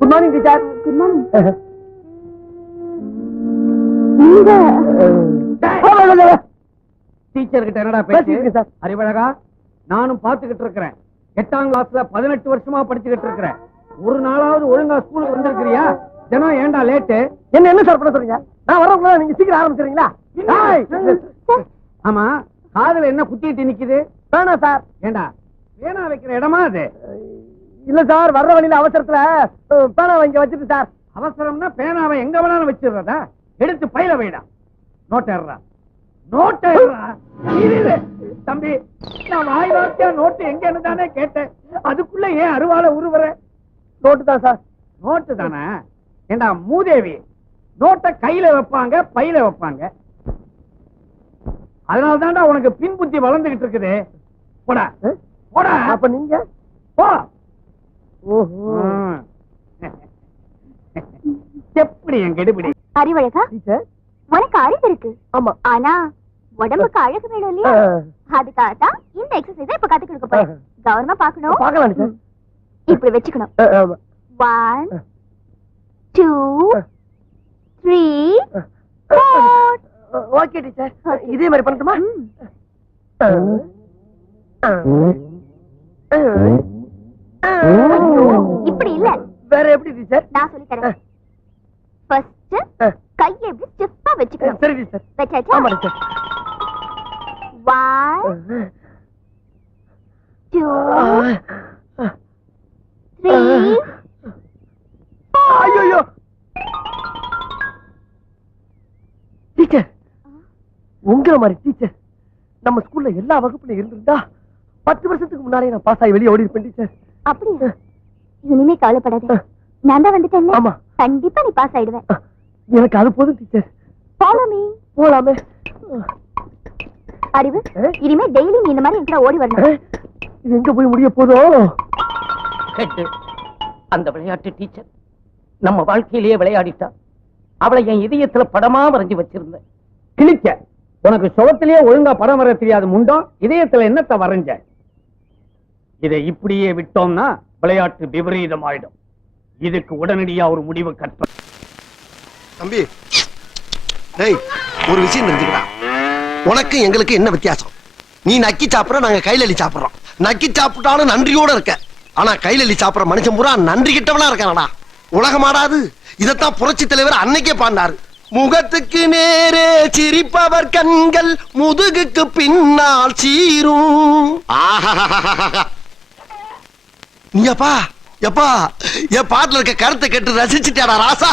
Good morning teacher. Good morning. Teacher கிட்ட என்னடா பேசுறீங்க சார்? அறிவழகா, நானும் பாத்துக்கிட்டு இருக்கிறேன். 8ஆம் கிளாஸ்ல 18 வருஷமா படிச்சுக்கிட்டு இருக்கிறேன். ஒரு நாளாவது ஒழுங்கா ஸ்கூலுக்கு வந்திருக்கிறியா? தினம் ஏன்டா லேட்டு? என்ன சார் பண்ண சொல்றீங்க? நான் வரக்குள்ள நீங்க சீக்கிரம் ஆரம்பிச்சிருங்களா? ஆமா, காதுல என்ன குத்திட்டு நிக்குது? வேணா சார். ஏண்டா பேனா வைக்கிற இடமா அது? இல்ல சார், வர்ற வழியில அவசரத்துல பேனா வாங்கி வச்சிட்டு சார். அவசரம்னா பேனாவை எங்க வேணாலும் வச்சிடுறதா? எடுத்து பையில வைடா. நோட்டா தம்பி, நான் வாய் வார்த்தையா நோட்டு எங்கன்னு தானே கேட்டேன். அதுக்குள்ள ஏன் அருவால உருவற? நோட்டு தான் சார். நோட்டு தானே? ஏண்டா மூதேவி, நோட்டை கையில வைப்பாங்க, பையில வைப்பாங்க. அதனால தான்டா உனக்கு பின் புத்தி வளர்ந்துகிட்டு இருக்குது. போடா போடா. அப்ப நீங்க போ. எப்படி என் கெடுபிடி? அறிவழகா, உனக்கு அறிவு இருக்கு. ஆமா, ஆனா உடம்புக்கு அழகு வேணும் இல்லையா? அதுக்காகத்தான் இந்த எக்ஸசைஸ் இப்ப கத்து கொடுக்க போறேன். கவனமா பாக்கணும். பாக்கலாம் சார். இப்படி வச்சுக்கணும். 1 2 3 4. ஓகே டீச்சர், இதே மாதிரி பண்ணட்டுமா? இப்படி இல்ல, வேற எப்படி டீச்சர்? நான் சொல்லி தரேன். ஃபர்ஸ்ட் கையை இப்படி ஸ்டிஃபா வச்சுக்கணும். சரி டீச்சர். வெச்சாச்சா? ஆமா டீச்சர். 1 2 3 ஐயோ டீச்சர், உங்களை மாதிரி டீச்சர் நம்ம ஸ்கூல்ல எல்லா வகுப்புல இருந்திருந்தா 10 வருஷத்துக்கு முன்னாலே நான் பாஸ் ஆகி வெளியே ஓடி இருப்பேன் டீச்சர். அப்படியா? இனிமே கவலைப்படாத, நான் தான் வந்துட்டேன். ஆமா, கண்டிப்பா நீ பாஸ் ஆயிடுவேன். எனக்கு அது போதும் டீச்சர். Follow me. போலாமே. அறிவு, இனிமே டெய்லி நீ இந்த மாதிரி என்கிட்ட ஓடி வரணும். இது எங்க போய் முடிய போதும்? அந்த விளையாட்டு டீச்சர் நம்ம வாழ்க்கையிலேயே விளையாடிட்டா. அவளை என் இதயத்துல படமா வரைஞ்சு வச்சிருந்தேன். கிழிக்க, உனக்கு சுகத்திலேயே ஒழுங்கா படம் வர தெரியாது முண்டம், இதயத்துல என்னத்தை வரைஞ்ச? இதை இப்படியே விட்டோம்னா விளையாட்டு விபரீதம் ஆயிடும். இதுக்கு உடனடியா ஒரு முடிவு கட்ட. தம்பி, டேய், ஒரு விஷயம் தெரிஞ்சுக்கடா. உனக்கு எங்களுக்கு என்ன வித்தியாசம்? நீ நக்கி சாப்பிட, நாங்க கையில அள்ளி சாப்பிடுறோம். நக்கி சாப்பிட்டாலும் நன்றியோட இருக்க, ஆனா கையில அள்ளி சாப்பிடுற மனுஷன் பூரா நன்றி கிட்டவனா இருக்கானடா. உலகமாடாது. இதத்தான் புரட்சி தலைவர் அன்னைக்கே பாண்டாரு. முகத்துக்கு நேரே சிரிப்பவர் கண்கள், முதுகுக்கு பின்னால் சீரும். நீப்பா எப்பா என் பாட்டுல இருக்க கருத்தை கேட்டு ரசிச்சுட்டாடா ராசா.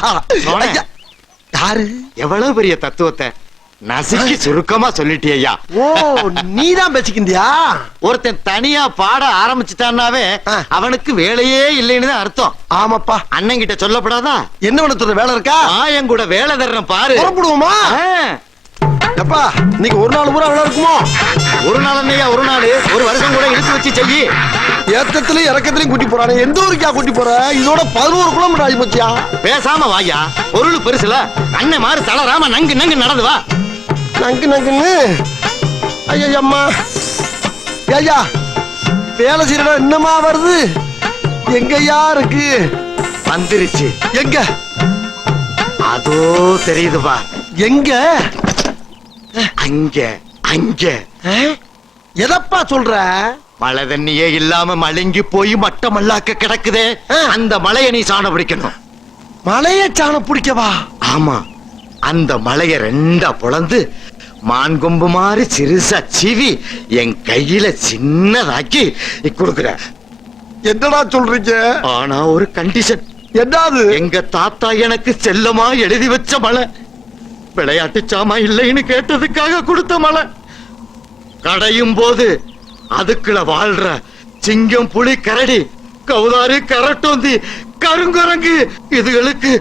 யாரு? எவ்வளவு பெரிய தத்துவத்தை நசுக்கி சுருக்கமா சொல்லிட்டியா? ஓ, நீதான் பேசிக்கிந்தியா? ஒருத்தன் தனியா பாட ஆரம்பிச்சுட்டான்னாவே அவனுக்கு வேலையே இல்லைன்னு அர்த்தம். ஆமாப்பா. அண்ணன் கிட்ட சொல்லப்படாதா? என்ன பண்ண வேலை இருக்கா? என் கூட வேலை தர்றேன் பாரு. புறப்படுவோமா? எப்பா, இன்னைக்கு ஒரு நாள் பூரா வேலை இருக்குமோ? ஒரு நாள் அண்ணையா, ஒரு நாள், ஒரு வருஷம் கூட இழுத்து வச்சு செய்யி. ஏத்தத்திலயும் இறக்கத்திலயும் கூட்டி போறானே, எந்த ஊருக்கா கூட்டி போற? இதோட 11 கிலோமீட்டர் ஆகி போச்சியா? பேசாம வாயா, பொருள் பெருசுல அண்ணன் மாறு தளராம நங்கு நங்கு நடந்து வா. நங்கு நங்குன்னு ஐயம்மா. ஐயா, வேலை செய்யற என்னமா வருது? எங்கயா இருக்கு? வந்துருச்சு. எங்க? அதோ தெரியுதுவா. எங்க? அங்க அங்க. எதப்பா சொல்ற? மழை தண்ணியே இல்லாம மழுங்கி போய் மட்டமல்லாக்க கிடக்குதே, அந்த மலையை நீ சாண பிடிக்கணும். மலைய சாண பிடிக்கவா? ஆமா, அந்த மலைய ரெண்டா பொளந்து மான்கொம்பு மாதிரி சிறுசா சீவி என் கையில சின்னதாக்கி கொடுக்குற. என்னடா சொல்றீங்க? ஆனா ஒரு கண்டிஷன். என்னது? எங்க தாத்தா எனக்கு செல்லமா எழுதி வச்ச மலை. விளையாட்டு சாமா இல்லைன்னு கேட்டதுக்காக கொடுத்த மலை. கடையும் போது அதுக்குள்ள வாழ்ற சிங்கம், புலி, கரடி, கௌதாரி, கரட்டோந்தி, கருங்குரங்கு இதுகளுக்கு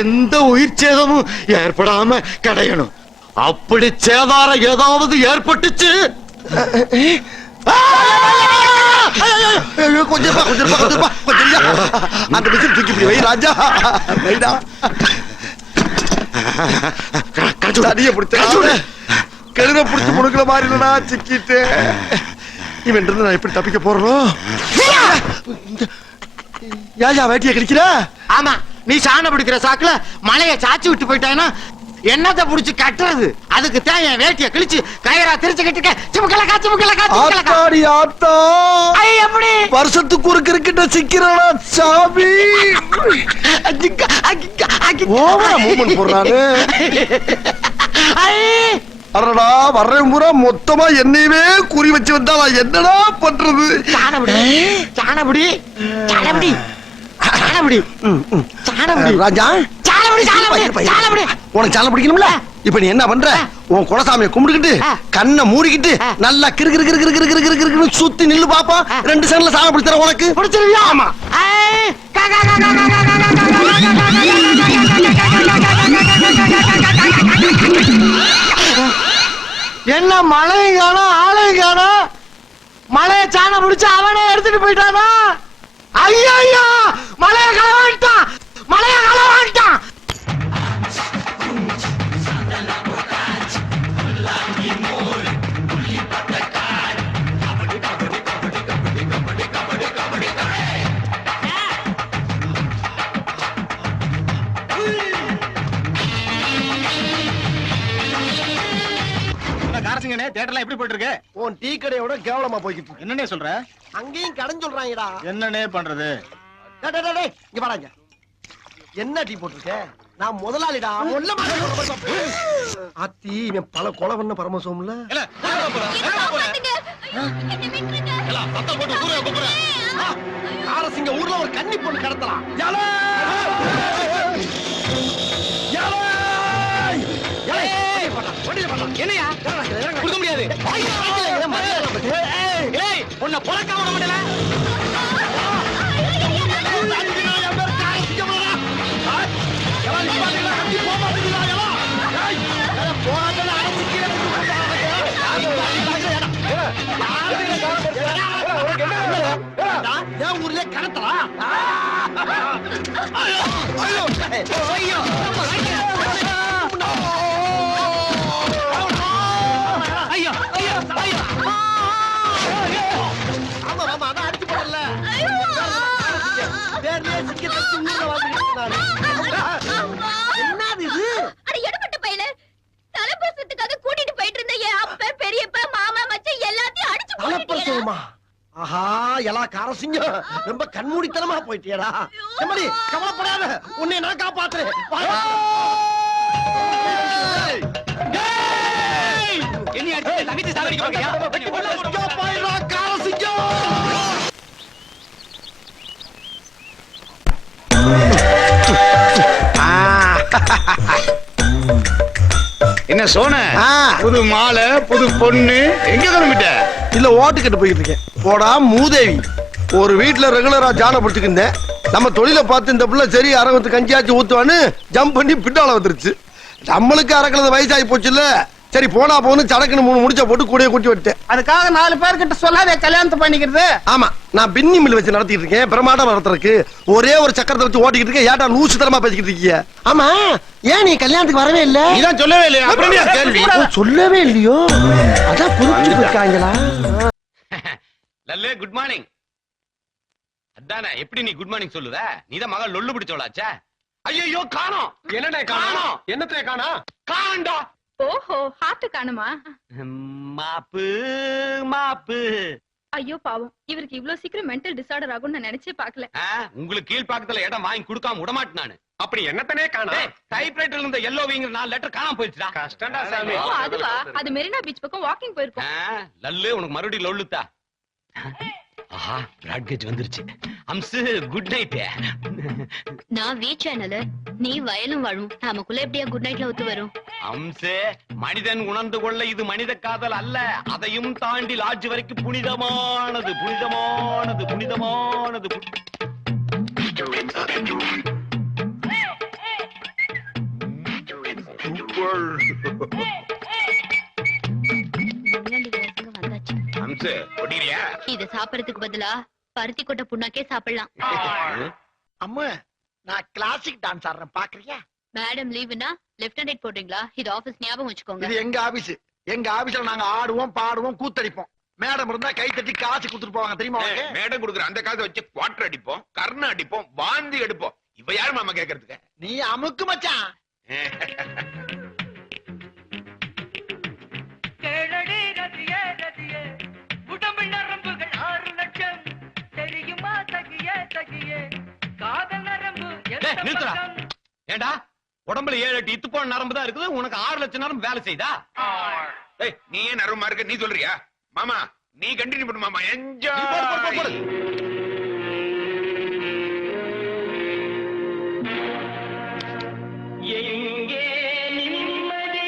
எந்த உயிர் சேதமும் ஏற்படாம கடையணும். அப்படி சேதாரம் ஏதாவது ஏற்பட்டுச்சு, கொஞ்சம் அந்த மிஷின் தூக்கி வை ராஜா. தடிய பிடிச்ச கழுத பிடிச்சு முடுக்கிற மாதிரி இல்லடா சிக்கிட்டு. இவன் இருந்து நான் எப்படி தப்பிக்க போறோம்? ஏயா வேட்டியை கிடைக்கிற? ஆமா, நீ சாண பிடிக்கிற சாக்குல மலைய சாச்சி விட்டு போயிட்டானா என்னத்தை புடிச்சு கட்டுறது? அதுக்கு தான் என் வேட்டிய கிழிச்சு கயிறா திரிச்சு கட்டிக்க. ஆத்தாடி ஆத்தா, எப்படி வருஷத்துக்கு ஒரு கிரிக்கெட்ட சிக்கிறா சாமி. ஓவரா மூவ்மெண்ட் போடுறானே. அடடா, வர்றேன் பூரா மொத்தமா என்னையவே குறி வச்சு வந்தா நான் என்னடா பண்றது? ராஜா, உனக்கு சாலை பிடிக்கணும்ல? இப்ப நீ என்ன பண்ற? உன் குலசாமியை கும்பிட்டுக்கிட்டு கண்ணை மூடிக்கிட்டு நல்லா கிறு கிறு கிறு கிறு கிறு கிறு கிறு கிறு சுத்தி நில்லு பாப்பா. 2 செகண்ட்ல சாலை பிடிச்சற உனக்கு பிடிச்சிருவியா? ஆமா. என்ன மழையும் காணும் ஆளையும் காணும். மழைய சாண பிடிச்சு அவனே எடுத்துட்டு போயிட்டானா? ஐயா, மழைய களவாண்டான், மழைய களவாண்டான். தியேட்டர்ல எப்படி போயிட்டு இருக்கு? உன் டீ கடையோட கேவலமா போய்கிட்டு இருக்கு. என்னன்னே சொல்ற? அங்கேயும் கடன் சொல்றாங்கடா. என்னன்னே பண்றது? இங்க வாடாங்க. என்ன டீ போட்டிருக்க? நான் முதலாளிடா. ஆத்தி, இவன் பல கொலை பண்ண பரமசோம்ல. காரசிங்க ஊர்ல ஒரு கன்னி பொண்ணு கடத்தலாம். என்னையா கொடுக்க முடியாது. உன்னை பொறக்க விட முடியல. ஊர்ல கடத்தலாம். என்னது இது? அட எடுபட்ட பையல, தலைப்பிரசவத்துக்காக கூட்டிட்டு போயிட்டு இருந்த என் அப்பா, பெரியப்பா, மாமா, மச்சான் எல்லாத்தையும் அடிச்சு போட்டுட்டீங்க. தலைப்பிரசவமா? ஆஹா, எல்லா காரசிங்க ரொம்ப கண்மூடித்தனமா போயிட்டியடா. எம்மடி, கவலைப்படாத, உன்னை நான் காப்பாத்துறேன். என்னையா அடிச்சு தங்கச்சி சாகடிக்க பாக்கறியா? காரசிங்க என்ன சோன? புது மாலை, புது பொண்ணு, எங்க கிளம்பிட்ட? இல்ல, ஓட்டு கட்டு போயிட்டு இருக்கேன். போடா மூதேவி. ஒரு வீட்டுல ரெகுலரா ஜான பிடிச்சிட்டு இருந்தேன். நம்ம தொழிலை பார்த்து இந்த பிள்ளை சரி அரங்கத்து கஞ்சியாச்சு ஊத்துவான்னு ஜம்ப் பண்ணி பின்னால வந்துருச்சு. நம்மளுக்கு அறக்கிறது வயசாகி போச்சுல்ல. சரி போனா போன்னு சடக்குன்னு 3 முடிச்ச போட்டு கூடைய கூட்டி விட்டேன். அதுக்காக 4 பேர்கிட்ட சொல்லாதே கல்யாணத்தை பண்ணிக்கிறது. ஆமா, நான் பின்னி மில் வச்சு நடத்திட்டு இருக்கேன். பிரமாண்டம் நடத்துறதுக்கு ஒரே ஒரு சக்கரத்தை வச்சு ஓட்டிக்கிட்டு இருக்கேன். ஏட்டா லூசு தரமா பேசிக்கிட்டு இருக்கீங்க? ஆமா, ஏன் நீ கல்யாணத்துக்கு வரவே இல்ல? நீதான் சொல்லவே இல்லையா? அப்புறம் நீ கேள்வி சொல்லவே இல்லையோ? அதான் புரிஞ்சு இருக்காங்களா? லல்லே, குட் மார்னிங். அதானே, எப்படி நீ குட் மார்னிங் சொல்லுவ? நீதான் மகள் லொல்லு பிடிச்சவளாச்சே. ஐயோ, காணோம். என்னடா காணோம்? என்னத்தைய காணோம்? காணோம்டா. ஓஹோ, ஹார்ட் காணுமா? மாப்பு மாப்பு. ஐயோ பாவம், இவருக்கு இவ்வளவு சீக்கிரம் மென்டல் டிசார்டர் ஆகும்னு நான் நினைச்சே பார்க்கல. உங்களுக்கு கீழ்பாக்கத்துல இடம் வாங்கி கொடுக்காம விடமாட்டேன் நானு. அப்படி என்னத்தனே காணோம்? டைப்ரைட்டர்ல இருந்த எல்லோவிங்கிற 4 லெட்டர் காணாம போயிடுச்சுடா. கஷ்டம்டா சாமி. ஓ அதுவா? அது மெரினா பீச் பக்கம் வாக்கிங் போயிருக்கோம். லல்லு, உனக்கு மறுபடியும் லொல்லுதா? ஆஹா, பிராட்கேஜ் வந்துருச்சு. Amsu, good night. நான் வி சேனல், நீ வயலும் வாழும், நமக்குள்ள எப்படியா குட் நைட்ல ஒத்து வரும்? அம்சே, மனிதன் உணர்ந்து கொள்ள இது மனித காதல் அல்ல. அதையும் தாண்டி லாட்ஜ் வரைக்கும் புனிதமானது, புனிதமானது, புனிதமானது. அம்சு, ஒடிறியா? இத சாப்பிடறதுக்கு பதிலா பருத்தி கொட்டை புண்ணாக்கே சாப்பிடலாம். அம்மா, நான் கிளாசிக் டான்ஸ் ஆடுறேன், பாக்குறியா? மேடம் லீவுனா லெஃப்ட் ஹேண்ட் போடுறீங்களா? இது ஆபீஸ், ஞாபகம் வச்சுக்கோங்க. இது எங்க ஆபீஸ். எங்க ஆபீஸ்ல நாங்க ஆடுவோம், பாடுவோம், கூத்தடிப்போம். மேடம் இருந்தா கை தட்டி காசு கொடுத்துட்டு போவாங்க தெரியுமா உனக்கு? மேடம் கொடுக்குற அந்த காசை வச்சு குவாட்டர் அடிப்போம், கர்ண அடிப்போம், வாந்தி எடுப்போம். இப்ப யாரு மாமா கேக்குறதுக்கு? நீ அமுக்கு மச்சான். கேளடி ரதியே ரதியே உடம்பு நரம்புகள் 6 லட்சம் தெரியுமா தகியே தகியே காதல் நரம்பு நிறுத்துடா. ஏண்டா உடம்புல 7-8 இத்து போன நரம்பு தான் இருக்குது, உனக்கு 6 லட்சம் நரம்பு வேலை செய்தா? நீ ஏன் நரம்பா இருக்க நீ சொல்றியா? மாமா நீ கண்டினியூ பண்ணு மாமா. என்ஜாய். எங்கே நிம்மதி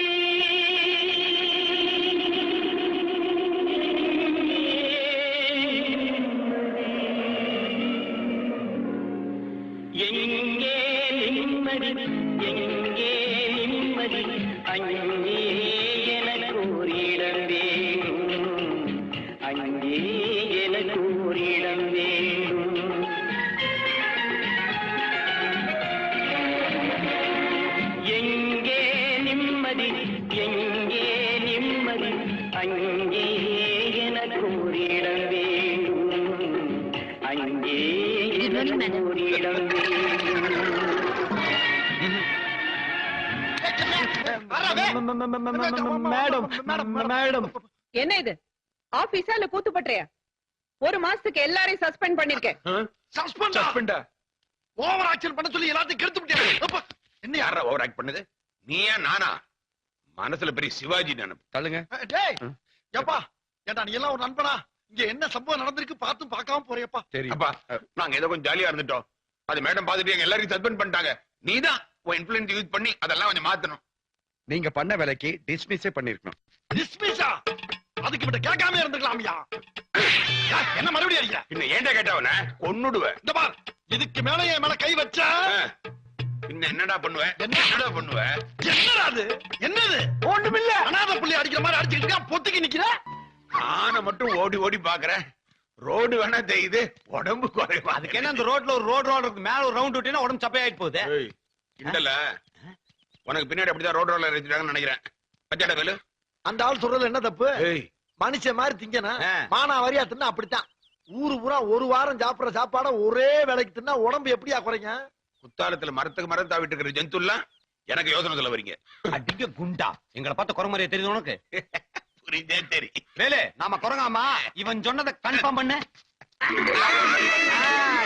எங்கே நிம்மதி எங்கே நிம்மதி அங்கே எனக்கு ஒரு இடம் வேணும் அங்கே எனக்கு ஒரு இடம் வேணும் எங்கே நிம்மதி எங்கே நிம்மதி அங்கே எனக்கு ஒரு இடம் வேண்டும் அங்கே எனக்கு ஒரு இடம் மேடம் என்ன இது ஆபீஸா இல்ல கூத்து பண்றியா? ஒரு மாசத்துக்கு எல்லாரையும் சஸ்பெண்ட் பண்ணிருக்கேன். சஸ்பெண்ட் ஓவர் ஆக்ஷன் பண்ண சொல்லி எல்லாத்தையும் கெடுத்து விட்டியா? என்ன யாரா ஓவர் ஆக்ட் பண்ணது? நீயா நானா? மனசுல பெரிய சிவாஜி நினைப்பு. தள்ளுங்க. டேய் ஏப்பா ஏண்டா நீ எல்லாம் ஒரு நண்பனா? இங்க என்ன சம்பவம் நடந்திருக்கு பார்த்தும் பார்க்காம போறியப்பா? அப்பா நாங்க ஏதோ கொஞ்சம் ஜாலியா இருந்துட்டோம். அது மேடம் பாத்துட்டு எங்க எல்லாரையும் சஸ்பெண்ட் பண்ணிட்டாங்க. நீதான் உன் இன்ஃபுளுன்ஸ் யூஸ் பண்ணி அதெல்லாம் கொஞ்சம் மாத்தணும். நீங்க பண்ண வேலைக்கு டிஸ்மிஸே பண்ணிருக்கணும். டிஸ்மிஸா? அதுக்கு விட்ட கேட்காம இருந்துக்கலாம்யா. என்ன மறுபடியும் அடிக்கிற? பின்ன ஏன்டா கேட்டவன கொன்னுடுவேன். இந்த பார் இதுக்கு மேல என் மேல கை வச்ச பின்ன என்னடா பண்ணுவ? என்னடா பண்ணுவ? என்னடா அது? என்னது? ஒண்ணுமில்ல. அனாதை புள்ளி அடிக்கிற மாதிரி அடிச்சிட்டு இருக்கா, பொத்துக்கு நிக்கிற. ஆனை மட்டும் ஓடி ஓடி பாக்குறேன். ரோடு வேணா தெரியுது, உடம்பு குறைவா. அதுக்கு என்ன அந்த ரோட்ல ஒரு ரோடு இருக்கு, மேல ஒரு ரவுண்ட் விட்டீங்கன்னா உடம்பு சப்பையாயிட்டு போகுது. இல்ல உனக்கு பின்னாடி அப்படிதான் ரோடு ரோட்ல வச்சிருக்காங்கன்னு நினைக்கிறேன். பச்சாடா வேலு அந்த ஆள் சொல்றது என்ன தப்பு? மனுஷன் மாதிரி திங்கனா மானா வரியா தின்னா அப்படித்தான். ஊரு பூரா ஒரு வாரம் சாப்பிடுற சாப்பாட ஒரே வேலைக்கு தின்னா உடம்பு எப்படியா குறைங்க? குத்தாலத்துல மரத்துக்கு மரம் தாவிட்டு இருக்கிற ஜந்து எல்லாம் எனக்கு யோசனை சொல்ல வரீங்க. அடிக்க குண்டா எங்களை பார்த்த குரமறைய தெரியுது உனக்கு? புரியுதே தெரி வேலு நாம குரங்காமா? இவன் சொன்னதை கன்ஃபார்ம் பண்ண.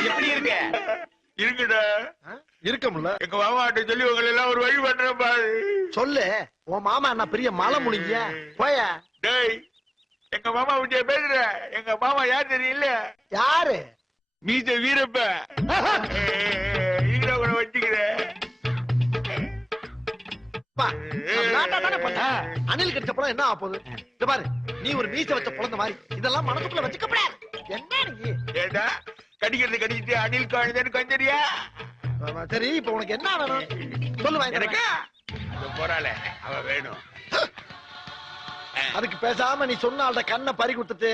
எப்படி இருக்கு? இருக்குடா. இருக்க முடியல. எங்க மாமாட்ட சொல்லி உங்களை எல்லாம் ஒரு வழி பண்றேன் பாரு. சொல்லு. உன் மாமா என்ன பெரிய மலை முடிங்க போய. டேய் எங்க மாமா விட்டிய பேசுற. எங்க மாமா யார் தெரியல? யாரு? மீச வீரப்ப. இங்க கூட வச்சுக்கிறேன். அணில் கடிச்ச பழம் என்ன ஆகுது? இந்த பாரு நீ ஒரு மீச வச்ச குழந்தை மாதிரி இதெல்லாம் மனசுக்குள்ள வச்சுக்கப்படாது. என்ன நீ? ஏடா கடிக்கிறது கடிச்சிட்டு அணில் காணுதேன்னு கொஞ்சரியா? சரி இப்ப உனக்கு என்ன வேணும் சொல்லு. எனக்கு அது போறாளே அவ வேணும். அதுக்கு பேசாம நீ சொன்ன கண்ணை பறி கொடுத்துட்டு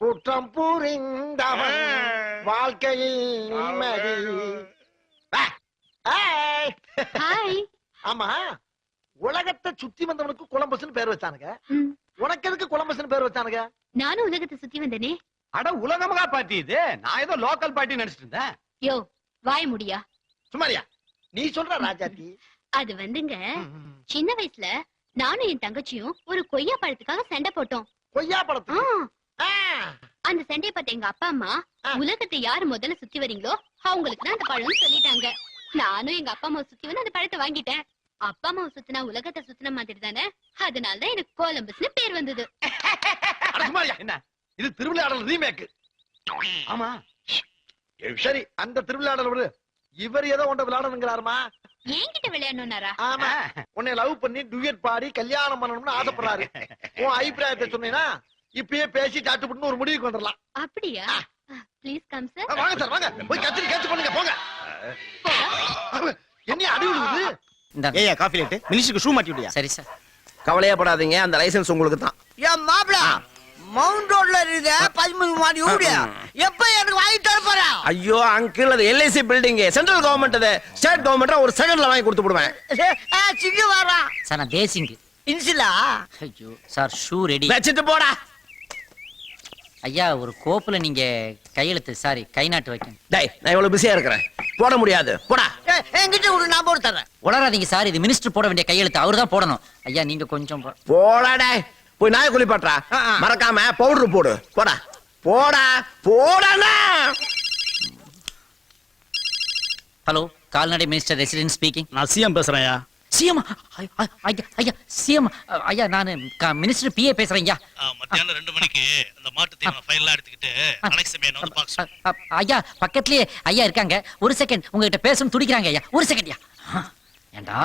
குற்றம் புரிந்தவன் வாழ்க்கையில் நிம்மதி. ஹாய். ஆமா உலகத்தை சுத்தி வந்தவனுக்கு கொலம்பஸ்னு பேர் வச்சானுங்க. உனக்கு எதுக்கு கொலம்பஸ்னு பேர் வச்சானுங்க? நானும் உலகத்தை சுத்தி வந்தேனே. அட உலகமகா பாட்டி இது. நான் ஏதோ லோக்கல் பாட்டி நினைச்சிட்டு இருந்தேன். யோ வாய முடியா? சுமாரியா நீ சொல்ற ராஜாத்தி. அது வந்துங்க சின்ன வயசுல நானும் என் தங்கச்சியும் ஒரு கொய்யா பழத்துக்காக சண்டை போட்டோம். கொய்யா பழத்து? அந்த சண்டையை பார்த்த எங்க அப்பா அம்மா உலகத்தை யாரு முதல்ல சுத்தி வரீங்களோ அவங்களுக்கு தான் அந்த பழம்னு சொல்லிட்டாங்க. நானும் எங்க அப்பா அம்மாவை சுத்தி வந்து அந்த பழத்தை வாங்கிட்டேன். அப்பா அம்மாவை சுத்தினா உலகத்தை சுத்தின மாதிரி தானே, அதனாலதான் எனக்கு கொலம்பஸ்னு பேர் வந்தது. என்ன இது திருவிளையாடல் ரீமேக்? ஆமா சரி அந்த திருவிளையாடல் விடு. இவர் ஏதோ ஒன்றை விளையாடணுங்கிறாருமா? என்கிட்ட விளையாடணும்னாரா? ஆமா உன்னை லவ் பண்ணி டுயட் பாடி கல்யாணம் பண்ணணும்னு ஆசைப்படுறாரு. உன் அபிப்பிராயத்தை சொன்னீங்கன்னா இப்பயே பேசி டாட்டு புட்டு ஒரு முடிவுக்கு வந்துடலாம். அப்படியா? Please come sir. வாங்க சார் வாங்க போய் கத்திரி கேட்ச் பண்ணுங்க போங்க. என்ன அடி விழுகுது? ஏயா காஃபி லேட் மினிஸ்டருக்கு ஷூ மாட்டி விடியா? சரி சார். கவலையே படாதீங்க, அந்த லைசென்ஸ் உங்களுக்கு தான். ஏன் மாப்ள மவுண்ட் ரோட்ல இருந்த 13 மாடி ஊடியா எப்ப எனக்கு வாங்கி தர போறா? ஐயோ அங்கிள், அது எல்ஐசி பில்டிங், சென்ட்ரல் கவர்மெண்ட், அது ஸ்டேட் கவர்மெண்ட் ஒரு செகண்ட்ல வாங்கி கொடுத்து விடுவேன். சிங்க வாரா சார் நான் தேசிங். இன்சிலா? ஐயோ சார் ஷூ ரெடி. வச்சிட்டு போடா. ஐயா ஒரு கோப்புல நீங்க கையெழுத்து சாரி கை நாட்டு வைக்கணும். டேய் நான் இவ்வளவு பிஸியா இருக்கிறேன், போட முடியாது, போடா. என்கிட்ட ஒரு நான் போட்டு தர்றேன். உளராதீங்க சார், இது மினிஸ்டர் போட வேண்டிய கையெழுத்து, அவரு தான் போடணும். ஐயா நீங்க கொஞ்சம் போடா டேய், போய் நாயை குளிப்பாட்டுறா. மறக்காம பவுடர் போடு, போடா போடா போடா. ஹலோ, கால்நடை மினிஸ்டர் ரெசிடென்ட் ஸ்பீக்கிங். நான் சிஎம் பேசுறேன்யா. சிஎம் ஐயா சிஎம் ஐயா நான் மினிஸ்டர் பிஏ பேசுறேன். ஐயா மத்தியானம் 2 மணிக்கு அந்த மாட்டு தீவன ஃபைல்லாம் எடுத்துக்கிட்டு அலெக்ஸ் மேன் வந்து பாக்ஸ். ஐயா பக்கத்துலயே ஐயா இருக்காங்க, ஒரு செகண்ட் உங்ககிட்ட பேசணும் துடிக்கிறாங்க. ஐயா ஒரு செகண்ட். ஐயா ஏண்டா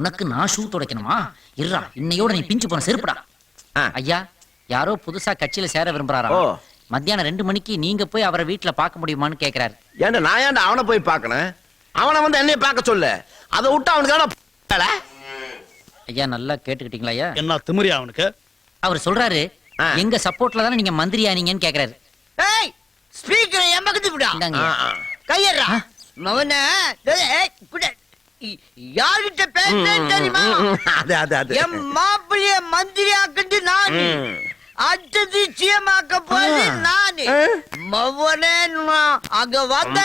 உனக்கு நான் ஷூ துடைக்கணுமா? இருடா, இன்னையோட நீ பிஞ்சு போன செருப்புடா. ஐயா யாரோ புதுசா கட்சியில சேர விரும்புறாரா? மத்தியானம் 2 மணிக்கு நீங்க போய் அவரை வீட்டுல பார்க்க முடியுமான்னு கேக்குறாரு. ஏன்டா நான் ஏன்டா அவனை போய் பார்க்கணும்? அவனை வந்து என்னைய பார்க்க சொல்லு, அதை விட்டு அவனுக்கு. ஐயா நல்லா கேட்டுக்கிட்டீங்களா? ஐயா என்ன திமிரியா அவனுக்கு? அவர் சொல்றாரு எங்க சப்போர்ட்ல தானே நீங்க மந்திரி ஆனீங்கன்னு கேக்குறாரு. ஏய் ஸ்பீக்கர் என் பக்கத்து விடா. கையறா மவனே. ஏய் குட யார்கிட்ட பேசுறேன்னு தெரியுமா? அது என் மாப்பிள்ளைய மந்திரி ஆக்கிட்டு நான், அடுத்தது சிஎமாக்க போது நானு. மவனே அங்க வந்த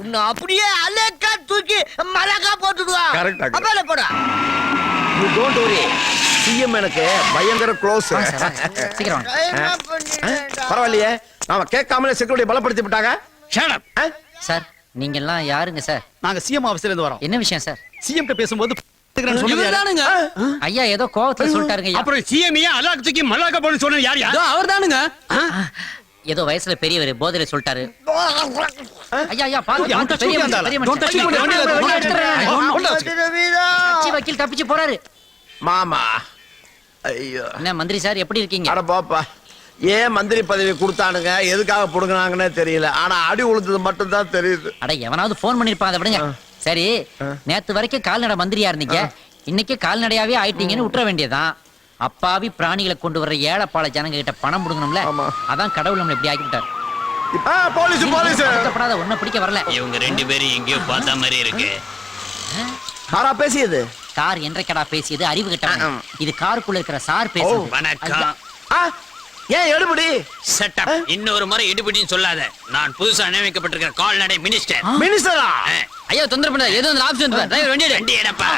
உன்னை அப்படியே அலேக்கா தூக்கி மலக்கா போட்டுடுவான். அப்பால போடா. You don't worry. சிஎம் எனக்கு பயங்கர க்ளோஸ். சீக்கிரம் பரவாயில்லையே, நாம கேட்காமலே செக்யூரிட்டி பலப்படுத்தி விட்டாங்க. Shut up. சார் நீங்க எல்லாம் யாருங்க சார்? நாங்க சிஎம் ஆபீஸ்ல இருந்து வரோம். என்ன விஷயம் சார்? சிஎம் கிட்ட பேசும்போது இவர்தானுங்க. ஐயா ஏதோ கோவத்துல சொல்லிட்டாருங்க. அப்புறம் சிஎம் ஏன் அலாக் தூக்கி மல்லாக்க போன்னு சொன்னது யார்? யார்? அவர்தானுங்க. ஏதோ வயசுல பெரியவர் போதையில சொல்லிட்டாரு. ஐயா ஐயா பாத்து பெரிய வக்கீல் தப்பிச்சு போறாரு. மாமா ஐயோ. என்ன மந்திரி சார் எப்படி இருக்கீங்க? அட பாப்பா, ஏன் மந்திரி பதவி கொடுத்தானுங்க, எதுக்காக புடுங்கினாங்கன்னே தெரியல. ஆனா அடி உழுந்தது மட்டும் தான் தெரியுது. அட எவனாவது போன் பண்ணிருப்பான், அதை விடுங்க. சரி நேத்து வரைக்கும் கால்நடை மந்திரியா இருந்தீங்க, இன்னைக்கு கால்நடையாவே ஆயிட்டீங்கன்னு விட்டுற வேண்டியதான். அப்பாவி பிராணிகளை கொண்டு வர்ற ஏழைப்பாள ஜனங்க கிட்ட பணம் புடுங்கணும்ல, அதான் கடவுள் நம்மள இப்படி ஆக்கிட்டார். போலீஸ் போலீஸ் ஒன்ன பிடிக்க வரல. இவங்க 2 பேரும் எங்கேயோ பார்த்த மாதிரி இருக்கு. காரா பேசியது? கார் என்றைக்கடா பேசியது? அறிவு கெட்டவன். இது காருக்குள்ள இருக்கிற சார் பேசுது. வணக்கம். ஏன் எடுபடி? செட்டப். இன்னொரு முறை எடுபடின்னு சொல்லாத. நான் புதுசா நியமிக்கப்பட்டிருக்கிற கால்நடை மினிஸ்டர். மினிஸ்டரா? ஐயா தொந்தரவு பண்ணாத, ஏதோ அந்த ஆபீஸ் வந்து டிரைவர் வண்டி எடுப்பா.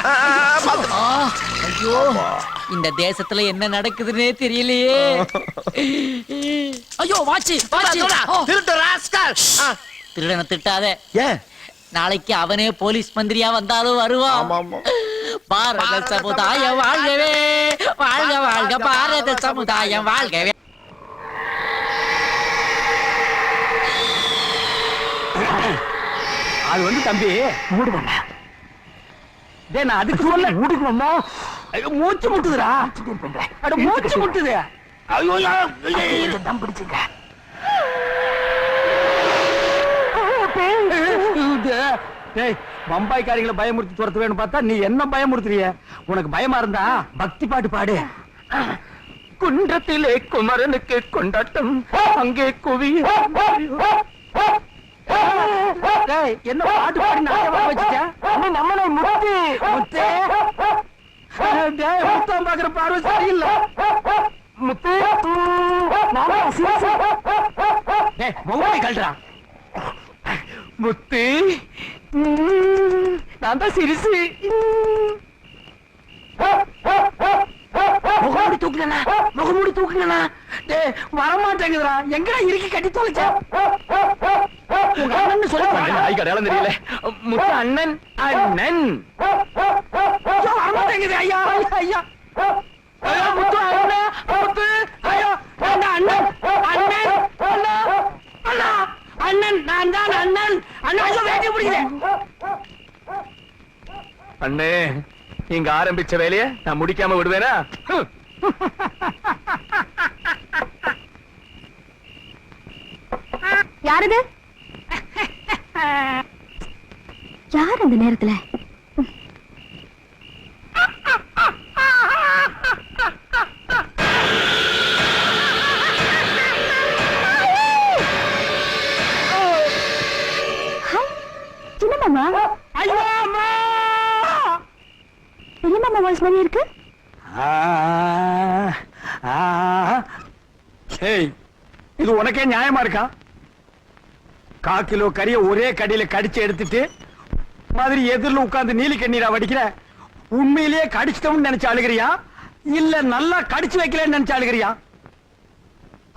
ஐயோ இந்த தேசத்துல என்ன நடக்குதுன்னே தெரியலையே. ஐயோ வாட்ச் திருட்டு ராஸ்கல். திருடனை திட்டாத. ஏன் நாளைக்கு அவனே போலீஸ் மந்திரியா வந்தாலும் வருவான். பாரத சமுதாயம் வாழ்கவே, வாழ்க வாழ்க பாரத சமுதாயம் வாழ்கவே. அது வந்து தம்பி மூடுவாங்க. டேய் நான் அதுக்கு சொல்ல மூடுவாமா? மூச்சு முட்டுதுடா. அட மூச்சு முட்டுது. ஐயோ தம் பிடிச்சுங்க. டேய் பம்பாய்க்காரங்களை பயமுறுத்தி துரத்து வேணும் பார்த்தா நீ என்ன பயமுறுத்துறிய? உனக்கு பயமா இருந்தா பக்தி பாட்டு பாடு. குன்றத்திலே குமரனுக்கு கொண்டாட்டம், அங்கே குவி. என்ன பாட்டு பாடி நாயமா வச்சுட்டேன்? நம்மளை முத்து முத்து முத்தம் பாக்குற பார்வை சரியில்லை. முத்து முகமாய் கல்றா. முத்து நான் தான் சிரிசு. முகமூடி தூக்குனா, முகமூடி தூக்குனா. டேய் வரமாட்டேங்குதுடா. எங்கடா இறுக்கி கட்டி தொலைச்ச? உங்க அண்ணன் சொல்லுங்க. ஐயா தெரியல. முத்து அண்ணன் அண்ணன் வரமாட்டேங்குது. ஐயா ஐயா ஐயா முத்து அண்ணன் முத்து. ஐயா அண்ணன் அண்ணன் அண்ணா அண்ணா அண்ணன் நான் தான் அண்ணன். அண்ணா ஐயோ வேட்டி பிடிக்குது. அண்ணே நீங்க ஆரம்பிச்ச வேலைய நான் முடிக்காம விடுவேனா? யாரது? யார் அந்த நேரத்துல? சின்ன மாமா. ஐயோ அம்மா. பெரிய மாமா வாய்ஸ் மாதிரி இருக்கு. இது உனக்கே நியாயமா இருக்கா? 1/4 கிலோ கறிய ஒரே கடியில கடிச்சு எடுத்துட்டு மாதிரி எதிரில உட்கார்ந்து நீலி கண்ணீரா வடிக்கிற? உண்மையிலேயே கடிச்சிட்டோம்னு நினைச்சு அழுகிறியா இல்ல நல்லா கடிச்சு வைக்கலன்னு நினைச்சு அழுகிறியா?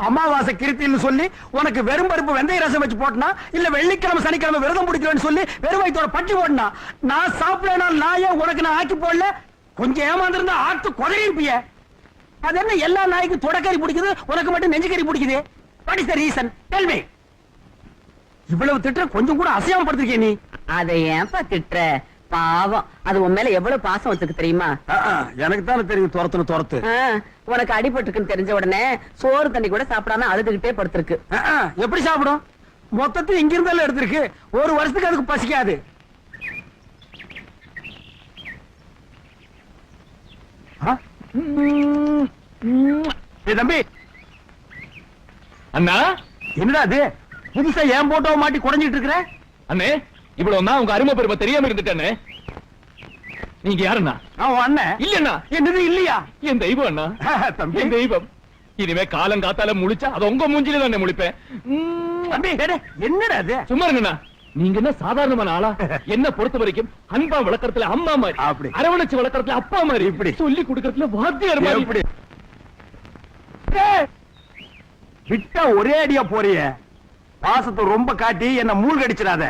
அமாவாசை கிருத்தின்னு சொல்லி உனக்கு வெறும் பருப்பு வெந்தய ரசம் வச்சு போட்டனா இல்ல வெள்ளிக்கிழமை சனிக்கிழமை விரதம் பிடிக்கலன்னு சொல்லி வெறும் வயித்தோட பட்டி போட்டனா? நான் சாப்பிடனா நாயே உனக்கு நான் ஆக்கி போடல? கொஞ்சம் ஏமாந்திருந்தா ஆட்டு கொதறி இருப்பிய. அது என்ன எல்லா நாய்க்கும் தொடக்கறி பிடிக்குது, உனக்கு மட்டும் நெஞ்சுக்கறி பிடிக்குது? What is the reason? Tell me. இவ்வளவு திட்டுற கொஞ்சம் கூட அசையாம படுத்திருக்கே நீ. அதை ஏன்பா திட்டுற? பாவம், அது உன் மேல எவ்வளவு பாசம் வச்சுக்கு தெரியுமா? எனக்கு தானே தெரியும் துரத்து. உனக்கு அடிபட்டுருக்குன்னு தெரிஞ்ச உடனே சோறு தண்ணி கூட சாப்பிடாம அழுதுகிட்டே படுத்திருக்கு. எப்படி சாப்பிடும்? மொத்தத்தை இங்க இருந்தாலும் எடுத்திருக்கு. ஒரு வருஷத்துக்கு அதுக்கு பசிக்காது. தம்பி அண்ணா, என்னடா அது புதுசா ஏன் போட்டோ மாட்டி குறைஞ்சிட்டு இருக்கிற? அண்ணே இவ்வளவு நான் உங்க அருமை பெருமை தெரியாம இருந்துட்டேன்னு. நீங்க யாருண்ணா? அண்ணன் இல்லண்ணா. என்னது இல்லையா? என் தெய்வம் அண்ணா. தம்பி என் தெய்வம். இனிமே காலங்காத்தால முழிச்சா அது உங்க மூஞ்சில தான் முழிப்பேன். தம்பி என்னடா அது? சும்மா இருங்கண்ணா. நீங்க என்ன சாதாரணமான ஆளா? என்ன பொறுத்த வரைக்கும் அன்பா வளர்க்கறதுல அம்மா மாதிரி, அப்படி அரவணைச்சு வளர்க்கறதுல அப்பா மாதிரி, இப்படி சொல்லி கொடுக்கறதுல வாத்தியார் மாதிரி. இப்படி விட்டா ஒரே அடியா போறிய. பாசத்தை ரொம்ப காட்டி என்ன மூழ்கடிச்சிடாத.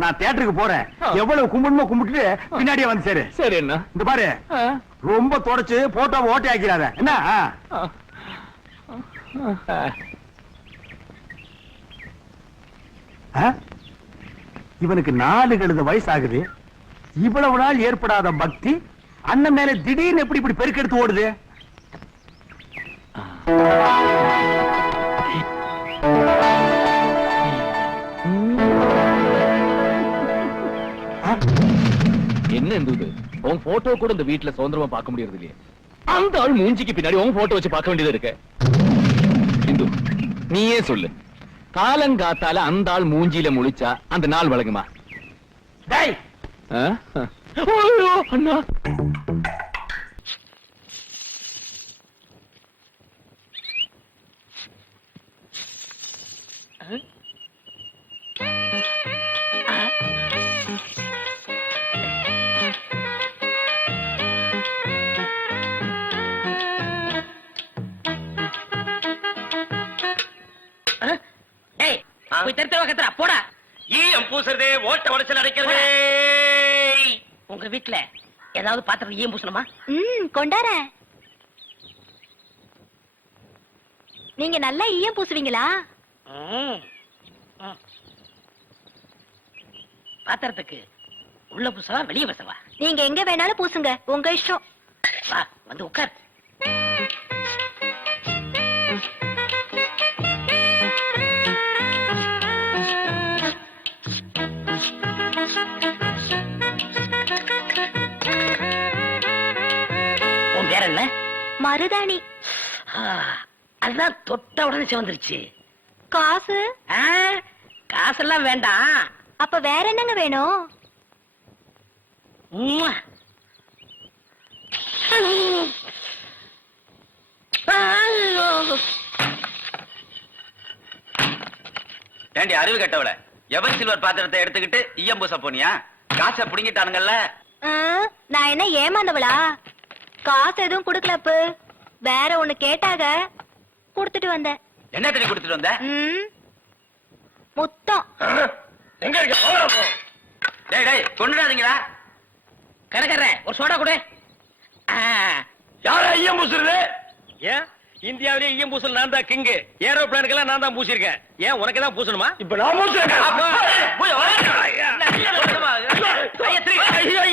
நான் தியேட்டருக்கு போறேன். எவ்வளவு கும்பிடுமோ கும்பிட்டு பின்னாடியே வந்து சேரு. சரி அண்ணா. இந்த பாரு, ரொம்ப தொடச்சு போட்டோவை ஓட்டை ஆக்கிறாத என்ன? இவனுக்கு 4 கழுத வயசு ஆகுது. இவ்வளவு நாள் ஏற்படாத பக்தி அண்ணன் மேல திடீர்னு எப்படி இப்படி பெருக்கெடுத்து ஓடுது? என்ன இருந்தது? உன் போட்டோ கூட இந்த வீட்டுல சுதந்திரமா பார்க்க முடியறது இல்லையே. அந்த ஆள் மூஞ்சிக்கு பின்னாடி உன் போட்டோ வச்சு பார்க்க வேண்டியது இருக்கு. இந்து, நீயே சொல்லு, காலங்காத்தால அந்த ஆள் மூஞ்சியில முழிச்சா அந்த நாள் வழங்குமா? அண்ணா, போடா. ஈயம் பூசுறதே, ஓட்ட உடச்சல் அடைக்கிறதே. உங்க வீட்டுல ஏதாவது பாத்திரம் ஈயம் பூசணுமா? கொண்டார. நீங்க நல்லா ஈயம் பூசுவீங்களா? பாத்திரத்துக்கு உள்ள பூசவா வெளியே பூசவா? நீங்க எங்க வேணாலும் பூசுங்க, உங்க இஷ்டம். வா, வந்து உட்கார். உன் பேர் என்ன? மருதாணி. அதுதான் தொட்ட உடனே சிவந்துருச்சு. காசு? காசெல்லாம் வேண்டாம். அப்ப வேற என்னங்க வேணும்? ஏண்டி அறிவு கட்டவள, எவர் சில்வர் பாத்திரத்தை எடுத்துக்கிட்டு ஈயம் பூச போனியா? காசை புடுங்கிட்டானுங்கல்ல. நான் என்ன ஏமாந்தவளா? காசு எதுவும் குடுக்கலப்பு. வேற ஒண்ணு கேட்டாக, குடுத்துட்டு வந்தேன். என்ன தண்ணி கொடுத்துட்டு வந்த? முத்தம். எங்க இருக்க? டேய் டேய், கொண்டுடாதீங்களா? கணக்கற ஒரு சோடா கொடு. யாரா ஈயம் பூசுறது? ஏன் இந்தியாவிலே ஈயம் பூசல் நான் தான் கிங்கு. ஏரோப்ளானுக்கெல்லாம் நான் தான் பூசிருக்கேன். ஏன் உனக்கு தான் பூசணுமா? இப்ப நான்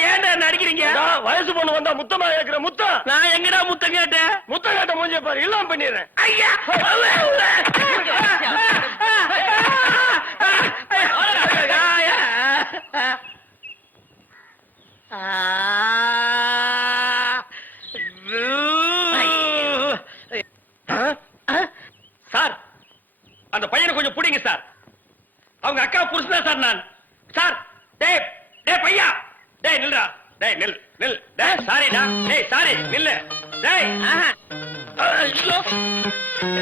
ஏன்டா நடிக்கிறீங்க? வயசு பொண்ணு வந்தா முத்தமா கேக்குற முத்தம். நான் எங்கடா முத்தம் கேட்டேன்? முத்தம் கேட்ட மூஞ்சிய பாரு, இல்லாம பண்ணிடுறேன். ஐயா, சார், அந்த பையனை கொஞ்சம் புடிங்க சார். அவங்க அக்கா புருஷனா சார் நான். சார், டேய் டேய் பையா, டேய் நில்றா. டேய் நில் நில். டேய் சாரிடா. டேய் சாரி நில்லு. டேய் ஐயோ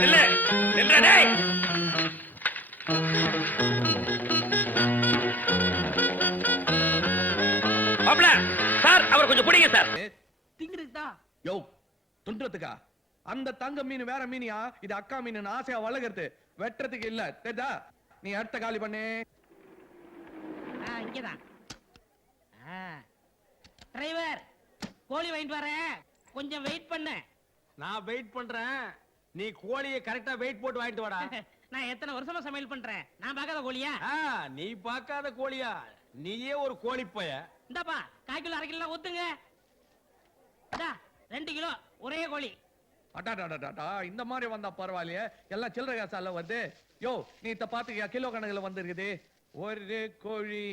நில்லு நில்றா. டேய் மாப்ள சார் அவர் கொஞ்சம் பிடிங்க சார். திங்கிறதுதா யோ துன்றதுக்கா அந்த தங்க மீன் வேற மீனியா? இது அக்கா மீன் ஆசையா வளர்க்கறது, வெட்டுறதுக்கு இல்ல. தெரியுதா? நீ அடுத்த காலி பண்ணு. இங்கதான். டிரைவர் கோழி வாங்கிட்டு வரேன், கொஞ்சம் வெயிட் பண்ணு. நான் வெயிட் பண்றேன், நீ கோழியை கரெக்டா வெயிட் போட்டு வாங்கிட்டு வாடா. நான் எத்தனை வருஷமா சமையல் பண்றேன், நான் பார்க்காத கோழியா? நீ பார்க்காத கோழியா? நீயே ஒரு கோழி போய. இந்தாப்பா 1/4 கிலோ 1/2 கிலோ ஒத்துங்க. 2 கிலோ ஒரே கோழி. அடாடாடாடா, இந்த மாதிரி வந்தா பரவாயில்லையே, எல்லாம் சில்லறை காசால வந்து. யோ நீ இத பாத்துக்கியா, கிலோ கணக்குல வந்திருக்குது. ஒரு கோழி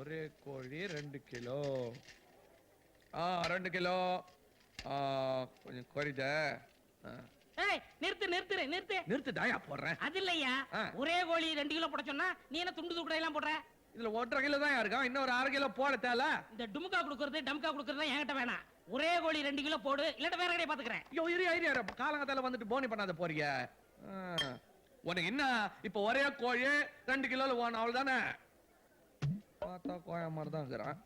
ஒரு கோழி 2 கிலோ. 2 கிலோ கொஞ்சம் குறைத. ஏய் நிறுத்து நிறுத்து நிறுத்து நிறுத்து, தாயா போடுறேன். அது இல்லையா, ஒரே கோழி 2 கிலோ போட சொன்னா நீ என்ன துண்டு துக்குடை எல்லாம் போடுற? இதுல 1.5 கிலோ தான் இருக்கா, இன்னொரு 1/2 கிலோ போட தேல. இந்த டுமுக்கா குடுக்கறது டம்கா குடுக்கறது என்கிட்ட வேணாம். ஒரே கோழி 2 கிலோ போடு, இல்லட்ட வேற கடையை பாத்துக்கிறேன். ஐயோ இரு காலங்கத்தால வந்துட்டு போனி பண்ணாத போறீங்க. உனக்கு என்ன இப்ப ஒரே கோழி 2 கிலோல வேணும், அவ்வளவுதானே? பார்த்தா கோயா மாதிரி தான் இருக்கிறான்.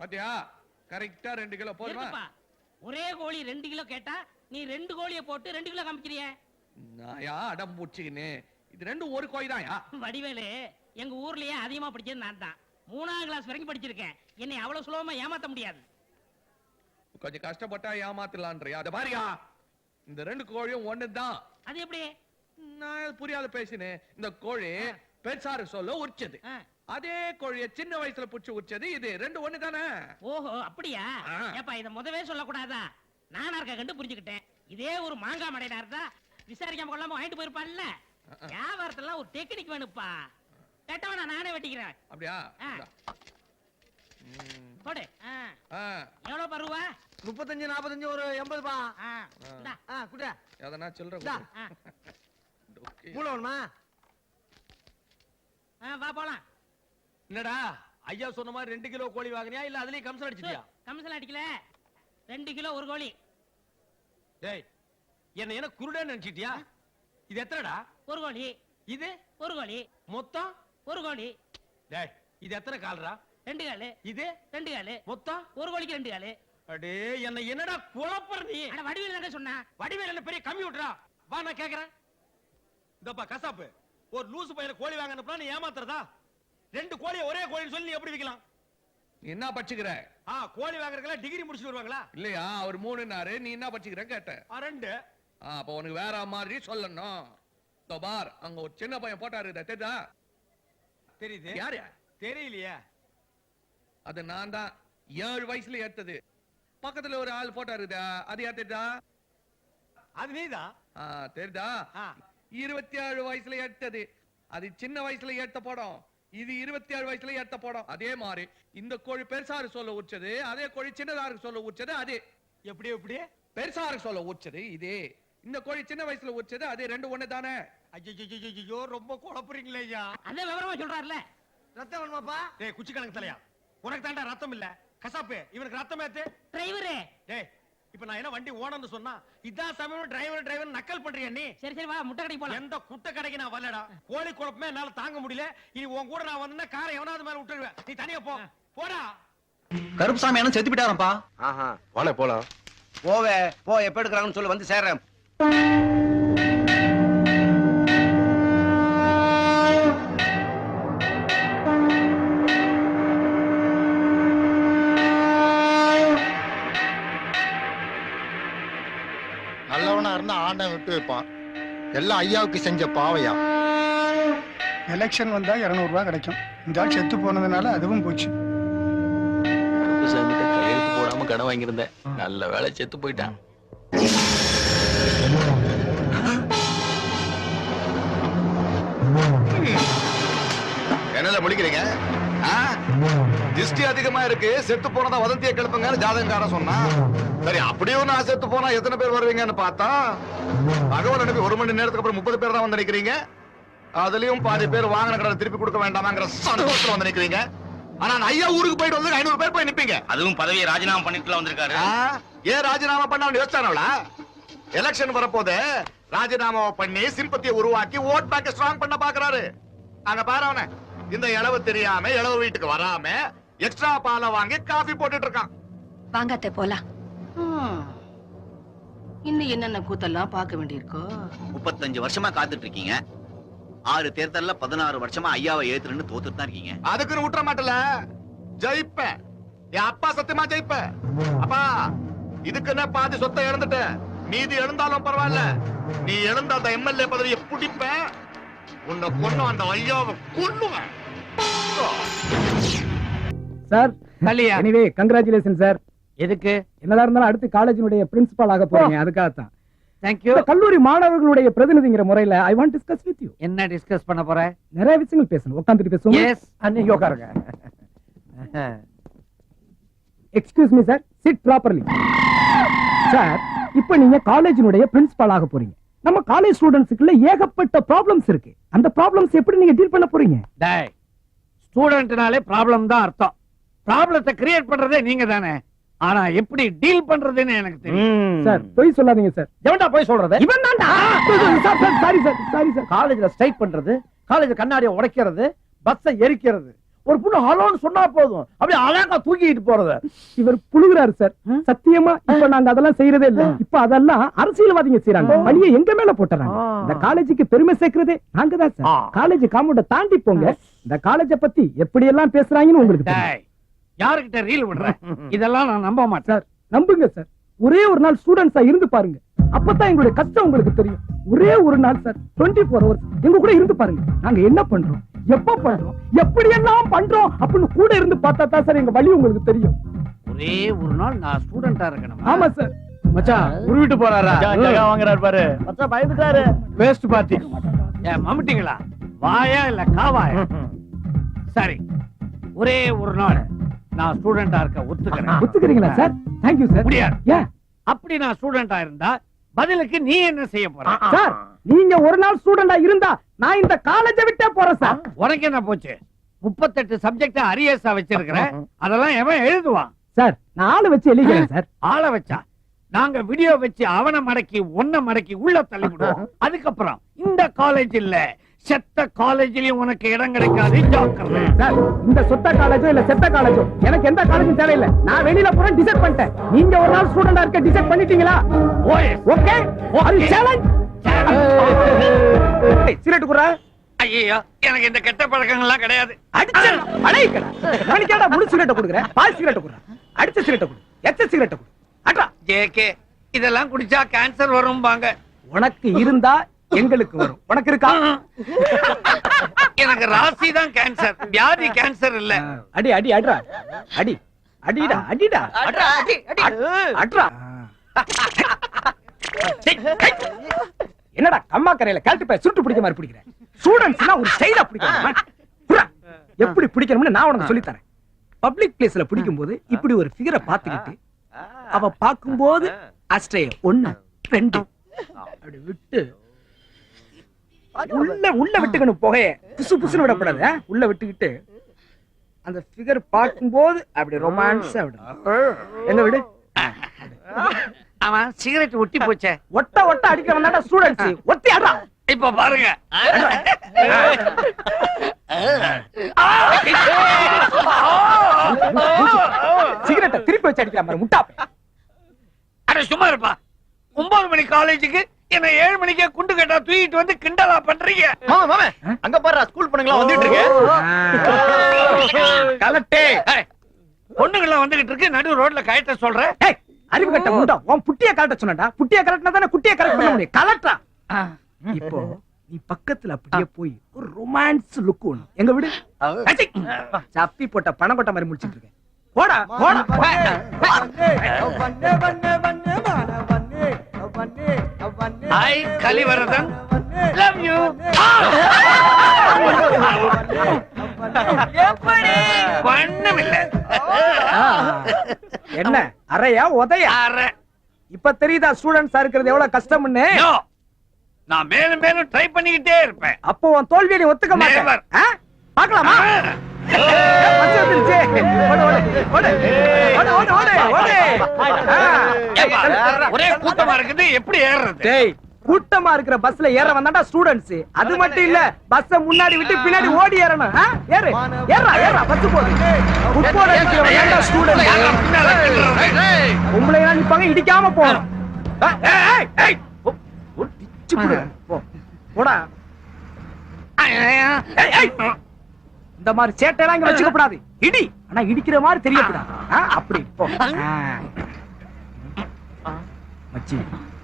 பாத்தியா, கரெக்டா 2 கிலோ போதுமா? ஒரே கோழி 2 கிலோ கேட்டா நீ 2 கோழியை போட்டு 2 கிலோ காமிக்கிறிய. நாயா அடம் பூச்சிக்கின்னு, இது ரெண்டும் ஒரு கோழி தான்யா. வடிவேலு எங்க ஊர்லயே அதிகமா படிச்சது நான் தான். 3ஆம் கிளாஸ் வரைக்கும் படிச்சிருக்கேன். என்னை அவ்வளவு சுலபமா ஏமாத்த முடியாது. கொஞ்சம் கஷ்டப்பட்டா ஏமாத்தலான்றியா? அத பாரியா, இந்த 2 கோழியும் ஒண்ணுதான். அது எப்படி? நான் புரியாத பேசினேன். இந்த கோழி பெருசாரு சொல்ல உரிச்சது, அதே கோழிய சின்ன வயசுல புடிச்சு உரிச்சது, இது 2 ஒண்ணு தானே? ஓஹோ அப்படியா? ஏப்பா இத முதவே சொல்லக்கூடாதா? நானா இருக்க கண்டு புரிஞ்சுக்கிட்டேன். இதே ஒரு மாங்காய் மடையா இருந்தா விசாரிக்காம கொள்ளாம வாங்கிட்டு போயிருப்பான்ல. வியாபாரத்துல ஒரு டெக்னிக் வேணுப்பா. கேட்டவனா நானே வெட்டிக்கிறேன். அப்படியா? போடு. எவ்வளவு பருவா? 35 45 ஒரு 80 பா. குடா எதனா சில்லற மூலவன்மா. வா போலாம். என்னடா ஐயா சொன்ன மாதிரி 2 கிலோ கோழி வாங்குனியா இல்ல அதுலயே கமிஷன் அடிச்சிட்டியா? கமிஷன் அடிக்கல, 2 கிலோ ஒரு கோழி. டேய் என்ன குருடன்னு நினைச்சிட்டியா? இது எத்தனைடா? ஒரு கோழி. இது ஒரு கோழி. மொத்தம் ஒரு கோழி. டேய் இது எத்தனை கால்ரா? 2 காலு. இது 2 காலு. மொத்தம் ஒரு கோழிக்கு 2 காலு. அடே என்னடா குழப்பற நீ? அட வடிவேல் என்ன சொன்னா? வடிவேல் என்ன பெரிய கம்ப்யூட்டரா? வா நான் கேக்குறேன். இதப்பா கசாப்பு, ஒரு லூசு பையல கோழி வாங்கனப்ப நீ ஏமாத்துறதா? 2 கோழியை ஒரே கோழின்னு சொல்லி நீ எப்படி விக்கலாம்? என்ன படிச்சுக்கிற? கோழி வாங்குறதுல டிகிரி முடிச்சிட்டு வருவாங்களா? இல்லையா, அவர் 3னாரு, நீ என்ன படிச்சுக்கிற கேட்ட? 2. அப்ப உனக்கு வேற மாதிரி சொல்லணும். பார், அங்க ஒரு சின்ன பையன் போட்டாரு, தெரியுதா? தெரியுது. யாரு? தெரியலையே. அது நான் தான். 7 வயசுல ஏத்தது. பக்கத்துல ஒரு ஆள் போட்டாரு, அது யார் தெரியுதா? அது நீதான். தெரியுதா? 27 வயசுல ஏத்தது. அது சின்ன வயசுல ஏத்த படம், இது 27 வயசுல ஏத்த படம். அதே மாதிரி இந்த கோழி பெருசாரு சொல்ல உச்சது, அதே கோழி சின்னதாருக்கு சொல்ல உச்சது. அதே எப்படி எப்படி பெருசாரு சொல்ல உச்சது இதே, இந்த கோழி சின்ன வயசுல உச்சது. அதே 2 ஒண்ணு தானே? ஐயோ ரொம்ப குழப்பறீங்களே ஐயா. அதே விவரமா சொல்றாருல. ரத்தம் வேணுமாப்பா? டேய் குச்சி கணக்கு தலையா, உனக்கு தாண்டா ரத்தம் இல்ல. கசாப்பு இவனுக்கு ரத்தம் ஏத்து. டிரைவரே டேய் இப்ப நான் என்ன வண்டி ஓனர்னு சொன்னா இதான் சமயம் டிரைவர் நக்கல் பண்றியா நீ? சரி வா முட்டை கடைக்கு போலாம். எந்த குட்டை கடைக்கு நான் வரலடா. கோழி குழப்பமே என்னால தாங்க முடியல. இனி உன் கூட நான் வந்தா காரை எவனாவது மேல விட்டுருவேன். நீ தனியா போ. போடா. கருப்புசாமி என்ன செத்து விட்டாரப்பா. வாணே போலாம். போவே போ, எப்ப எடுக்கறாங்கன்னு சொல்லு, வந்து சேர்றேன். நல்லவனா இருந்தா ஆண்டை விட்டு வைப்பான். எல்லாம் ஐயாவுக்கு செஞ்ச பாவையா. எலெக்ஷன் வந்தா 200 ரூபாய் கிடைக்கும். இந்த ஆள் செத்து போனதுனால அதுவும் போச்சு. கையெழுத்து போடாம கடன் வாங்கியிருந்தேன், நல்ல வேலை செத்து போயிட்டான். என்னல முடிக்கிறீங்க? திஷ்டி அதிகமா இருக்கு, செத்து போனதா வதந்திய கிளப்புங்கன்னு ஜாதகக்காரன் சொன்னான். சரி அப்படியே நான் செத்து போனா எத்தனை பேர் வருவீங்கன்னு பார்த்தா தகவல் அனுப்பி 1 மணி நேரத்துக்கு அப்புறம் 30 பேர் தான் வந்து நிக்கிறீங்க. அதுலயும் பாதி பேர் வாங்கின கடனை திருப்பி கொடுக்க வேண்டாமாங்கிற சந்தோஷத்துல வந்து நிக்கிறீங்க. ஆனா ஐயா ஊருக்கு போயிட்டு வந்து 500 பேர் போய் நிப்பீங்க. அதுவும் பதவியை ராஜினாமா பண்ணிட்டுல வந்திருக்காரு. ஏன் ராஜினாமா பண்ண யோசிச்சானவளா? எலெக்ஷன் வரப்போதே ராஜினாமாவை பண்ணி சிம்பத்தியை உருவாக்கி ஓட் பேங்க் ஸ்ட்ராங் பண்ண பாக்குறாரு. அங்க பாரு அவன, இந்த இளவு தெரியாம இளவு வீட்டுக்கு வராம எக்ஸ்ட்ரா பாலை வாங்கி காபி போட்டுட்டு இருக்கான். வாங்கத்தை போலாம். இன்னும் என்னென்ன கூத்தெல்லாம் பார்க்க வேண்டியிருக்கோ. 35 வருஷமா காத்துட்டு இருக்கீங்க. 6 தேர்தல்ல 16 வருஷமா ஐயாவை ஏத்துறன்னு தோத்துட்டு தான் இருக்கீங்க. அதுக்குன்னு விட்டுற மாட்டல, ஜெயிப்பேன். என் அப்பா சத்தியமா ஜெயிப்பேன். அப்பா, இதுக்குன்னு பாதி சொத்தை இழந்துட்ட, மீதி எழுந்தாலும் பரவாயில்ல, நீ எழுந்த அந்த எம்எல்ஏ பதவியை பிடிப்பேன். உன்னை கொன்னு அந்த ஐயாவை கொல்லுவேன். Sir anyway congratulation sir. எதுக்கு? என்னதா இருந்தாலும் அடுத்து காலேஜினுடைய பிரின்சிபால் ஆக போறீங்க, அதுக்காகத்தான். தேங்க்யூ. கல்லூரி மாணவர்களுடைய பிரதிநிதிங்கிற முறையில I want discuss with you. என்ன டிஸ்கஸ் பண்ண போற? நிறைய விஷயங்கள் பேசணும். உட்கார்ந்துட்டு பேசுவோம். எஸ், அன்னைக்கு உட்காருங்க. Excuse me sir, sit properly. Sir, இப்போ நீங்க காலேஜினுடைய பிரின்சிபால் ஆக போறீங்க. நம்ம காலேஜ் ஸ்டூடண்ட்ஸ்க்குள்ள ஏகப்பட்ட ப்ராப்ளம்ஸ் இருக்கு. அந்த ப்ராப்ளம்ஸ் எப்படி நீங்க டீல் பண்ண போறீங்க? டேய், ஸ்டூடண்ட்னாலே ப்ராப்ளம் தான் அர்த்தம். ப்ராப்ளத்தை கிரியேட் பண்றதே நீங்க தானே. ஆனா எப்படி டீல் பண்றதுன்னு எனக்கு தெரியும். சார், போய் சொல்லாதீங்க சார். எவன்டா போய் சொல்றது? இவன் தான்டா. Sorry sir, sorry sir. காலேஜ்ல ஸ்ட்ரைக் பண்றது, காலேஜ் கண்ணாடியை உடைக்கிறது, பஸ்ஸை எரிக்கிறது, ஒரு புண்ணு ஹலோன்னு சொன்னா போதும் அப்படியே அழகா தூக்கிட்டு போறது. இவர் புழுகுறாரு சார். சத்தியமா இப்ப நாங்க அதெல்லாம் செய்யறதே இல்ல. இப்ப அதெல்லாம் அரசியல்வாதிங்க செய்யறாங்க. பழியை எங்க மேல போட்டுறாங்க. இந்த காலேஜுக்கு பெருமை சேர்க்கிறதே நாங்க தான் சார். காலேஜ் காம்பவுண்ட தாண்டி போங்க. இந்த காலேஜ பத்தி எப்படி எல்லாம் பேசுறாங்கன்னு உங்களுக்கு தெரியும். யாருக்கிட்ட ரீல் விடுற? இதெல்லாம் நான் நம்ப மாட்டேன் சார். நம்புங்க சார். ஒரே ஒரு நாள் ஸ்டூடெண்ட்ஸா இருந்து பாருங்க, அப்பதான் எங்களுடைய கஷ்டம் உங்களுக்கு தெரியும். ஒரே ஒரு நாள் சார், 24 hours எங்க கூட இருந்து பாருங்க. நாங்க என்ன பண்றோம், எப்ப பண்றோம், எப்படி எல்லாம் பண்றோம் அப்படின்னு கூட இருந்து பார்த்தா தான் சார் எங்க வழி உங்களுக்கு தெரியும். ஒரே ஒரு நாள் நான் ஸ்டூடெண்டா இருக்கணும். ஆமா சார். மச்சான் உருவிட்டு போறாரா? வாங்குறாரு பாரு மச்சான், பயந்துட்டாரு. Waste party. ஏன் மம்முட்டிங்களா? வாயா இல்ல காவாயா? சரி, ஒரே ஒரு நாள் நான் ஸ்டூடெண்டா இருக்க ஒத்துக்கிறேன். ஒத்துக்கிறீங்களா சார்? Thank you sir. முடியாது. ஏன்? அப்படி நான் ஸ்டூடெண்டா இருந்தா பதிலுக்கு நீ என்ன செய்ய போற? சார், நீங்க ஒரு நாள் ஸ்டூடெண்டா இருந்தா நான் இந்த காலேஜை விட்டே போறேன் சார். உனக்கு என்ன போச்சு? 38 சப்ஜெக்ட் அரியர்ஸா வச்சிருக்கிறேன். அதெல்லாம் எவன் எழுதுவான்? சார், நான் ஆளை வச்சு எழுதிக்கிறேன் சார். ஆளை வச்சா நாங்க வீடியோ வச்சு அவனை மடக்கி ஒன்ன மடக்கி உள்ள தள்ளி விடுவோம். அதுக்கப்புறம் இந்த காலேஜ் இல்ல, செத்த காலேஜ்லயும் உனக்கு இடம் கிடைக்காது. ஜாக்கிரதை சார். இந்த சொத்த காலேஜோ இல்ல செத்த காலேஜோ எனக்கு எந்த காலேஜும் தேவையில்லை. நான் வெளியில போறேன் டிசைட் பண்ணிட்டேன். நீங்க ஒரு நாள் ஸ்டூடெண்டா இருக்க டிசைட் பண்ணிட்டீங்களா? ஓகே. சேலஞ்ச். சிகரெட் குறா. ஐயோ, எனக்கு இந்த கெட்ட பழக்கங்கள்லாம் கிடையாது. அடிச்சா அடைக்கடா. நாளைக்கேடா முழு சிகரெட் குடுக்குறேன். பால் சிகரெட் குடுறா. அடிச்ச சிகரெட் குடு. எச்ச சிகரெட் குடு. அட்ரா. ஜேகே, இதெல்லாம் குடிச்சா கேன்சர் வரும்பாங்க. உனக்கு இருந்தா எங்களுக்கு வரும். உனக்கு இருக்கா? எனக்கு ராசி தான் கேன்சர், வியாதி கேன்சர் இல்ல. அடி அடி அட்ரா. அடி அடிடா அடிடா. அட்ரா அடி அடி அட்ரா. என்னடா கம்மா கரையில கழட்டு போய் சுட்டு பிடிக்க மாதிரி பிடிக்கிற? ஸ்டூடண்ட்ஸ்னா ஒரு ஸ்டைலா பிடிக்கணும். எப்படி பிடிக்கணும்னு நான் உனக்கு சொல்லி தரேன். பப்ளிக் பிளேஸ்ல பிடிக்கும் போது இப்படி ஒரு ஃபிகரை பாத்துக்கிட்டு அவ பாக்கும்போது அஸ்ட்ரே 1 2 அப்படி விட்டு உள்ள விட்டுக்கணும். புகைய புசு புசுன்னு விடக்கூடாது. உள்ள விட்டுக்கிட்டு அந்த ஃபிகர் பார்க்கும்போது அப்படி ரொமான்ஸா விடு. எங்க விடு. அவன் சிகரெட் ஒட்டி போச்சே. ஒட்ட ஒட்ட அடிக்க வந்தாடா ஸ்டூடண்ட்ஸ். ஒத்தி அடா. இப்ப பாருங்க. சிகரெட்டை திருப்பி வச்சு அடிக்கிற மாதிரி முட்டாப்பே. அட சும்மா இருப்பா. 9 மணி காலேஜுக்கு என்ன 7 மணிக்கே குண்டு கட்டா தூக்கிட்டு வந்து கிண்டலா பண்றீங்க. மாமா அங்க பாரு, ஸ்கூல் பொண்ணுங்களா வந்துட்டு இருக்கு. கலட்டே பொண்ணுங்களா வந்துகிட்டு இருக்கு. நடு ரோட்ல கயட்ட சொல்ற. அறிவு கட்ட முண்டா. உன் புட்டிய கலட்ட சொன்னடா. புட்டிய கலட்டினா தானே குட்டிய கரெக்ட் பண்ண முடியும். கலட்டா. இப்போ நீ பக்கத்துல அப்படியே போய் ஒரு ரொமான்ஸ் லுக் ஒண்ணு. எங்க விடு. சப்பி போட்ட பணம் கொட்ட மாதிரி முடிச்சிட்டு இருக்கேன். போடா போடா. ஐ கலிவரதன் லவ் யூ. எப்படி பண்ணமில்ல. என்ன அறையா உதையா? அறை. இப்ப தெரியுதா ஸ்டூடண்ட்ஸா இருக்கிறது எவ்வளவு கஷ்டம்னு? நான் மேலும் மேலும் ட்ரை பண்ணிக்கிட்டே இருப்பேன். அப்போ உன் தோல்வியை நீ ஒத்துக்க மாட்டேன். பார்க்கலாமா? பஸ் வந்துருச்சு. ஓடு, ஓடு, ஓடு, ஓடு, ஓடு, ஓடு, ஓடு. ஒரே கூட்டமா இருக்குது, எப்படி ஏறுறது? டேய், கூட்டமா இருக்கிற பஸ்ல ஏற வந்தாண்டா ஸ்டூடண்ட்ஸ். அது மட்டும் இல்ல, பஸ்ஸ முன்னாடி விட்டு பின்னாடி ஓடி ஏறணும். ஏறு, ஏறா, ஏறா, பஸ் போகுது. ஃபுட்பால் அடிக்கிறவன் ஏன்டா ஸ்டூடண்ட்? உங்களை எல்லாம் நிப்பாங்க, இடிக்காம போகணும். ஏய், ஏய், டிச்சு புடு. போ, போடா. ஏய், ஏய். இந்த மாதிரி சேட்டையெல்லாம் இங்க வச்சுக்க கூடாது. இடி, ஆனா இடிக்கிற மாதிரி தெரியக்கூடாது. அப்படி போ. மச்சி,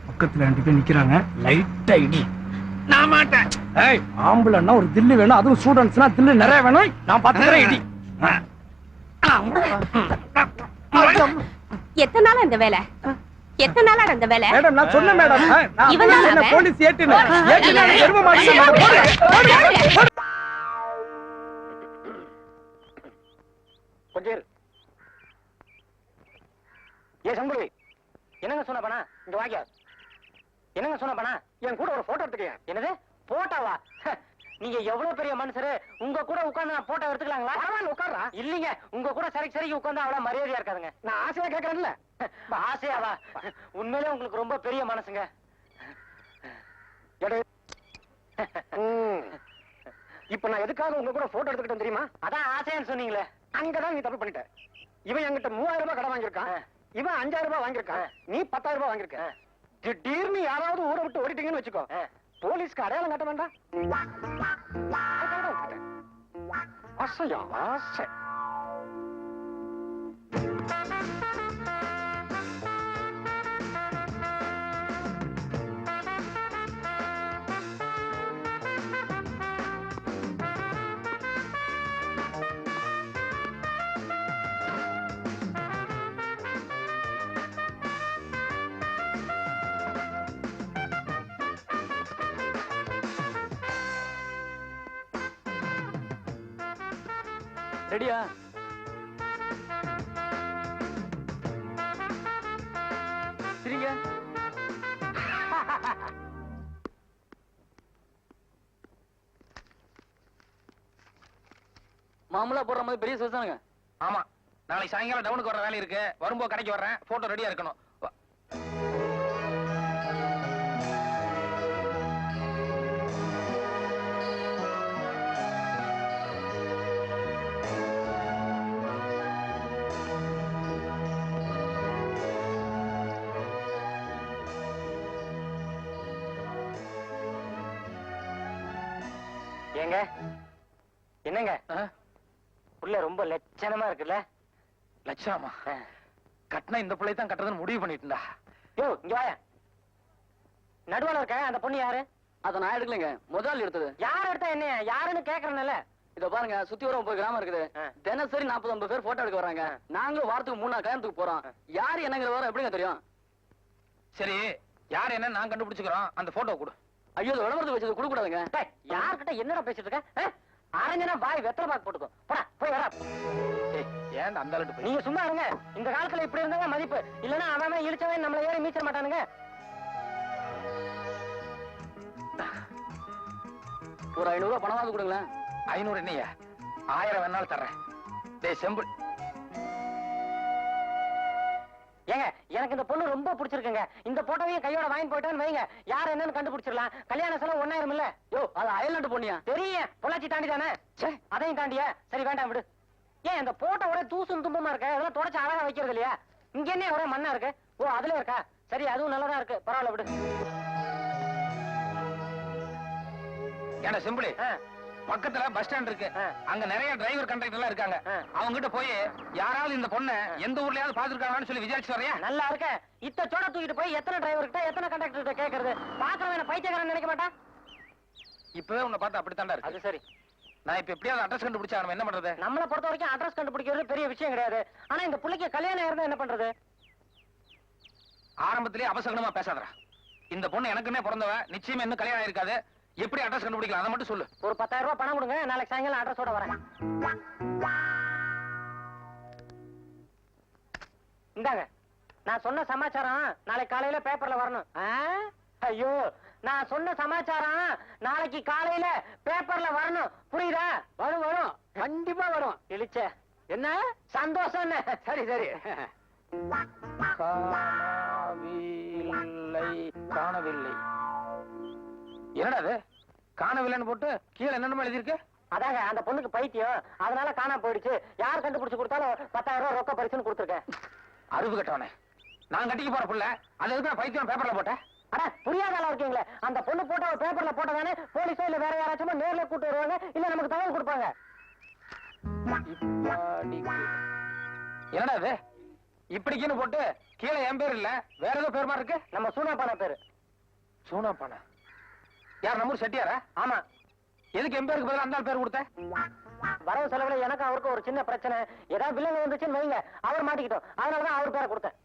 பக்கத்துல 2 பேர் நிக்கிறாங்க. லைட்டா இடி. நான் மாட்டேன். ஏய், ஆம்பளைன்னா ஒரு தில்லு வேணும். அதுவும் ஸ்டூடண்ட்ஸ்னா தில்லு நிறைய வேணும். நான் பாத்துக்கிறேன். இடி. எத்தனை நாள் இந்த வேலை? எத்தனை நாளா இந்த வேலை? மேடம், நான் சொன்னேன் மேடம். இவன் தான் என்ன அவன்? போலீஸ் ஏட்டுன்னு. ஏட்டுனா எருமை மாடு மேடம். போடு, போடு, போடு. கொஞ்சம் இரு. ஏ சம்பளி, என்னங்க சொன்ன பண்ணா? இங்க வாங்க. என்னங்க சொன்ன பண்ணா? என் கூட ஒரு போட்டோ எடுத்துக்கங்க. என்னது போட்டோவா? நீங்க எவ்வளவு பெரிய மனுஷரு, உங்க கூட உட்கார்ந்து நான் போட்டோ எடுத்துக்கலாங்களா? பரவாயில்ல, உட்கார்றா. இல்லீங்க, உங்க கூட சரிக்கு உட்கார்ந்து அவ்வளவு மரியாதையா இருக்காதுங்க. நான் ஆசையா கேட்கறேன்ல. ஆசையாவா? உண்மையிலே உங்களுக்கு ரொம்ப பெரிய மனசுங்க. இப்ப நான் எதுக்காக உங்க கூட போட்டோ எடுத்துக்கிட்டேன் தெரியுமா? அதான் ஆசையான்னு சொன்னீங்களே, அங்கதான் நீ தப்பு பண்ணிட்ட. இவன் என்கிட்ட 3000 ரூபாய் கடன் வாங்கியிருக்கான், இவன் 5000 ரூபாய் வாங்கியிருக்கான், நீ 10000 ரூபாய் வாங்கியிருக்க. திடீர்னு யாராவது ஊரை விட்டு ஓடிட்டீங்கன்னு வச்சுக்கோ, போலீஸ்க்கு அடையாளம் காட்ட வேண்டாம். ஆசையா ஆசை. ரெடியா? சரிங்க. மாமூலா போடுற மாதிரி பெரிய சைஸ் தானுங்க. ஆமா, நாளைக்கு சாயங்காலம் டவுனுக்கு வர வேலை இருக்கு. வரும்போது கடைக்கு வர்றேன். போட்டோ ரெடியா இருக்கணும். ஏங்க, என்னங்க புள்ள ரொம்ப லட்சணமா இருக்குல்ல? லட்சணமா? கட்டினா இந்த பிள்ளை தான் கட்டுறதுன்னு முடிவு பண்ணிட்டுடா. யோ, இங்க வாயா. நடுவால இருக்க அந்த பொண்ணு யாரு? அத நான் எடுக்கலங்க, முதல் எடுத்தது. யார் எடுத்தா என்ன? யாருன்னு கேக்குறேன்ல. இத பாருங்க, சுத்தி வர 30 கிராமம் இருக்குது. தினசரி 40-50 பேர் போட்டோ எடுக்க வராங்க. நாங்களும் வாரத்துக்கு 3 நாள் கல்யாணத்துக்கு போறோம். யாரு என்னங்கிற வர எப்படிங்க தெரியும்? சரி, யார் என்ன நான் கண்டுபிடிச்சுக்கிறோம். அந்த போட்டோ கொடு. ஐயோ, விளம்பரத்துக்கு வச்சது கொடுக்க கூடாதுங்க. யார்கிட்ட என்னடா பேசிட்டு இருக்க? அரஞ்சனா பாய் வெத்தலை பாக்கு போட்டுக்கோ. போடா, போய் வரா. ஏன் அந்த அளவுக்கு நீங்க சும்மா இருங்க. இந்த காலத்துல இப்படி இருந்தா மதிப்பு. இல்லன்னா அவன் இழிச்சவன் நம்மள ஏறி மீச்ச மாட்டானுங்க. ஒரு 500 ரூபாய் பணமாவது கொடுங்களேன். 500 என்னையா? 1000 வேணாலும் தர்றேன். டேய் செம்பு, ஏங்க, எனக்கு இந்த பொண்ணு ரொம்ப பிடிச்சிருக்குங்க. இந்த போட்டோவையும் கையோட வாங்கி போயிட்டான்னு வைங்க, யார் என்னன்னு கண்டுபிடிச்சிடலாம். கல்யாண செலவு 1000 இல்ல? யோ, அது அயல்நாட்டு பொண்ணியா? தெரியும், பொள்ளாச்சி தாண்டி தானே. அதையும் தாண்டியா? சரி, வேண்டாம், விடு. ஏன் இந்த போட்டோ ஒரே தூசும் தும்பமா இருக்க? அதெல்லாம் தொடச்சு அழகா வைக்கிறது இல்லையா? இங்க என்ன ஒரே மண்ணா இருக்கு? ஓ, அதுல இருக்கா? சரி, அதுவும் நல்லதா இருக்கு. பரவாயில்ல, விடு. ஏன்னா சிம்பிளி, பக்கத்துல பஸ் ஸ்டாண்ட் இருக்கு. அங்க நிறைய டிரைவர் கண்டக்டர் எல்லாம் இருக்காங்க. அவங்க கிட்ட போய் யாராவது இந்த பொண்ணை எந்த ஊர்லயாவது பாத்துருக்காங்கன்னு சொல்லி விசாரிச்சு வரையா? நல்லா இருக்க. இத்த சோட தூக்கிட்டு போய் எத்தனை டிரைவர் கிட்ட எத்தனை கண்டக்டர் கிட்ட கேக்குறது? பாக்குறவன் பைத்தியக்காரன் நினைக்க மாட்டான். இப்பவே உன்னை பார்த்தா அப்படித்தாண்டா இருக்கு. அது சரி. நான் இப்ப எப்படியாவது அட்ரஸ் கண்டுபிடிச்சா நம்ம என்ன பண்றது? நம்மளை பொறுத்த வரைக்கும் அட்ரஸ் கண்டுபிடிக்கிறது பெரிய விஷயம் கிடையாது. ஆனா இந்த புள்ளைக்கு கல்யாணம் இருந்தா என்ன பண்றது? ஆரம்பத்திலேயே அபசகனமா பேசாதடா. இந்த பொண்ணு எனக்குன்னே பிறந்தவ, நிச்சயமா இன்னும் கல்யாணம் இருக்காது. எப்படி அட்ரஸ் கண்டுபிடிக்கலாம் அதை மட்டும் சொல்லு. ஒரு 10000 ரூபாய் பணம் கொடுங்க, நாளைக்கு சாயங்காலம் அட்ரஸோட வரேன். இந்தாங்க, நான் சொன்ன சமாச்சாரம் நாளைக்கு காலையில பேப்பர்ல வரணும். ஐயோ நான் சொன்ன சமாச்சாரம் நாளைக்கு காலையில பேப்பர்ல வரணும், புரியுதா? வரும் வரும், கண்டிப்பா வரும். இழிச்ச என்ன சந்தோஷம். சரி சரி. காணவில்லை. என்னடா அது காணவில்லைன்னு போட்டு கீழே என்னென்ன எழுதிருக்கு? அதாங்க அந்த பொண்ணுக்கு பைத்தியம், அதனால காணாம போயிடுச்சு. யார் கண்டுபிடிச்சு கொடுத்தாலும் 10,000 ரூபாய் ரொக்க பரிசுன்னு கொடுத்துருக்கேன். அறிவு கட்டவனே, நான் கட்டிக்கு போற புள்ள அது எதுக்கு பைத்தியம் பேப்பர்ல போட்டேன்? அட புரியாத ஆளா இருக்கீங்களே, அந்த பொண்ணு போட்ட ஒரு பேப்பர்ல போட்டதானே போலீஸோ இல்ல வேற யாராச்சும் நேர்ல கூட்டு வருவாங்க, இல்ல நமக்கு தகவல் கொடுப்பாங்க. என்னடா இது இப்படிக்குன்னு போட்டு கீழே என் பேர் இல்ல வேற ஏதோ பேர் மாதிரி இருக்கு. நம்ம சூனாப்பான பேரு. சூனாப்பான யார்? நம்ம செட்டியாரா? ஆமா. எதுக்கு என் பேருக்கு பதிலா அந்த பேர் கொடுத்த? வரவு செலவுல எனக்கு அவருக்கு ஒரு சின்ன பிரச்சனை, ஏதாவது வில்லங்க வந்துச்சுன்னு வைங்க, அவர் மாட்டிக்கிட்டோம், அதனாலதான் அவர் பேரை கொடுத்தேன்.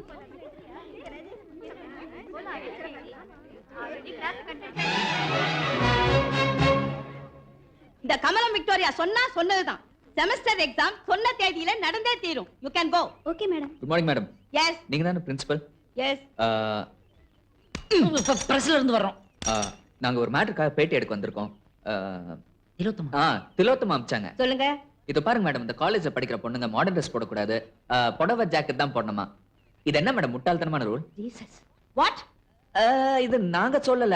இந்த கமலம் விக்டோரியா சொன்னா சொன்னதுதான். செமஸ்டர் எக்ஸாம் சொன்ன தேதியில நடந்தே தீரும். You can go. Okay madam. Good morning madam. Yes. நீங்க தானே பிரின்சிபல்? எஸ். பிரஸ்ல இருந்து வர்றோம். நாங்க ஒரு மேட்டருக்காக பேட்டி எடுக்க வந்திருக்கோம். திலோத்தமா அமிச்சாங்க. சொல்லுங்க. இது பாருங்க மேடம், இந்த காலேஜ்ல படிக்கிற பொண்ணுங்க மாடர்ன் ட்ரெஸ் போடக்கூடாது, புடவை ஜாக்கெட் தான் போடணுமா. இது என்ன மேடம் முட்டாள்தனமான ரூல்? ஜீசஸ். வாட்? இது நாங்க சொல்லல,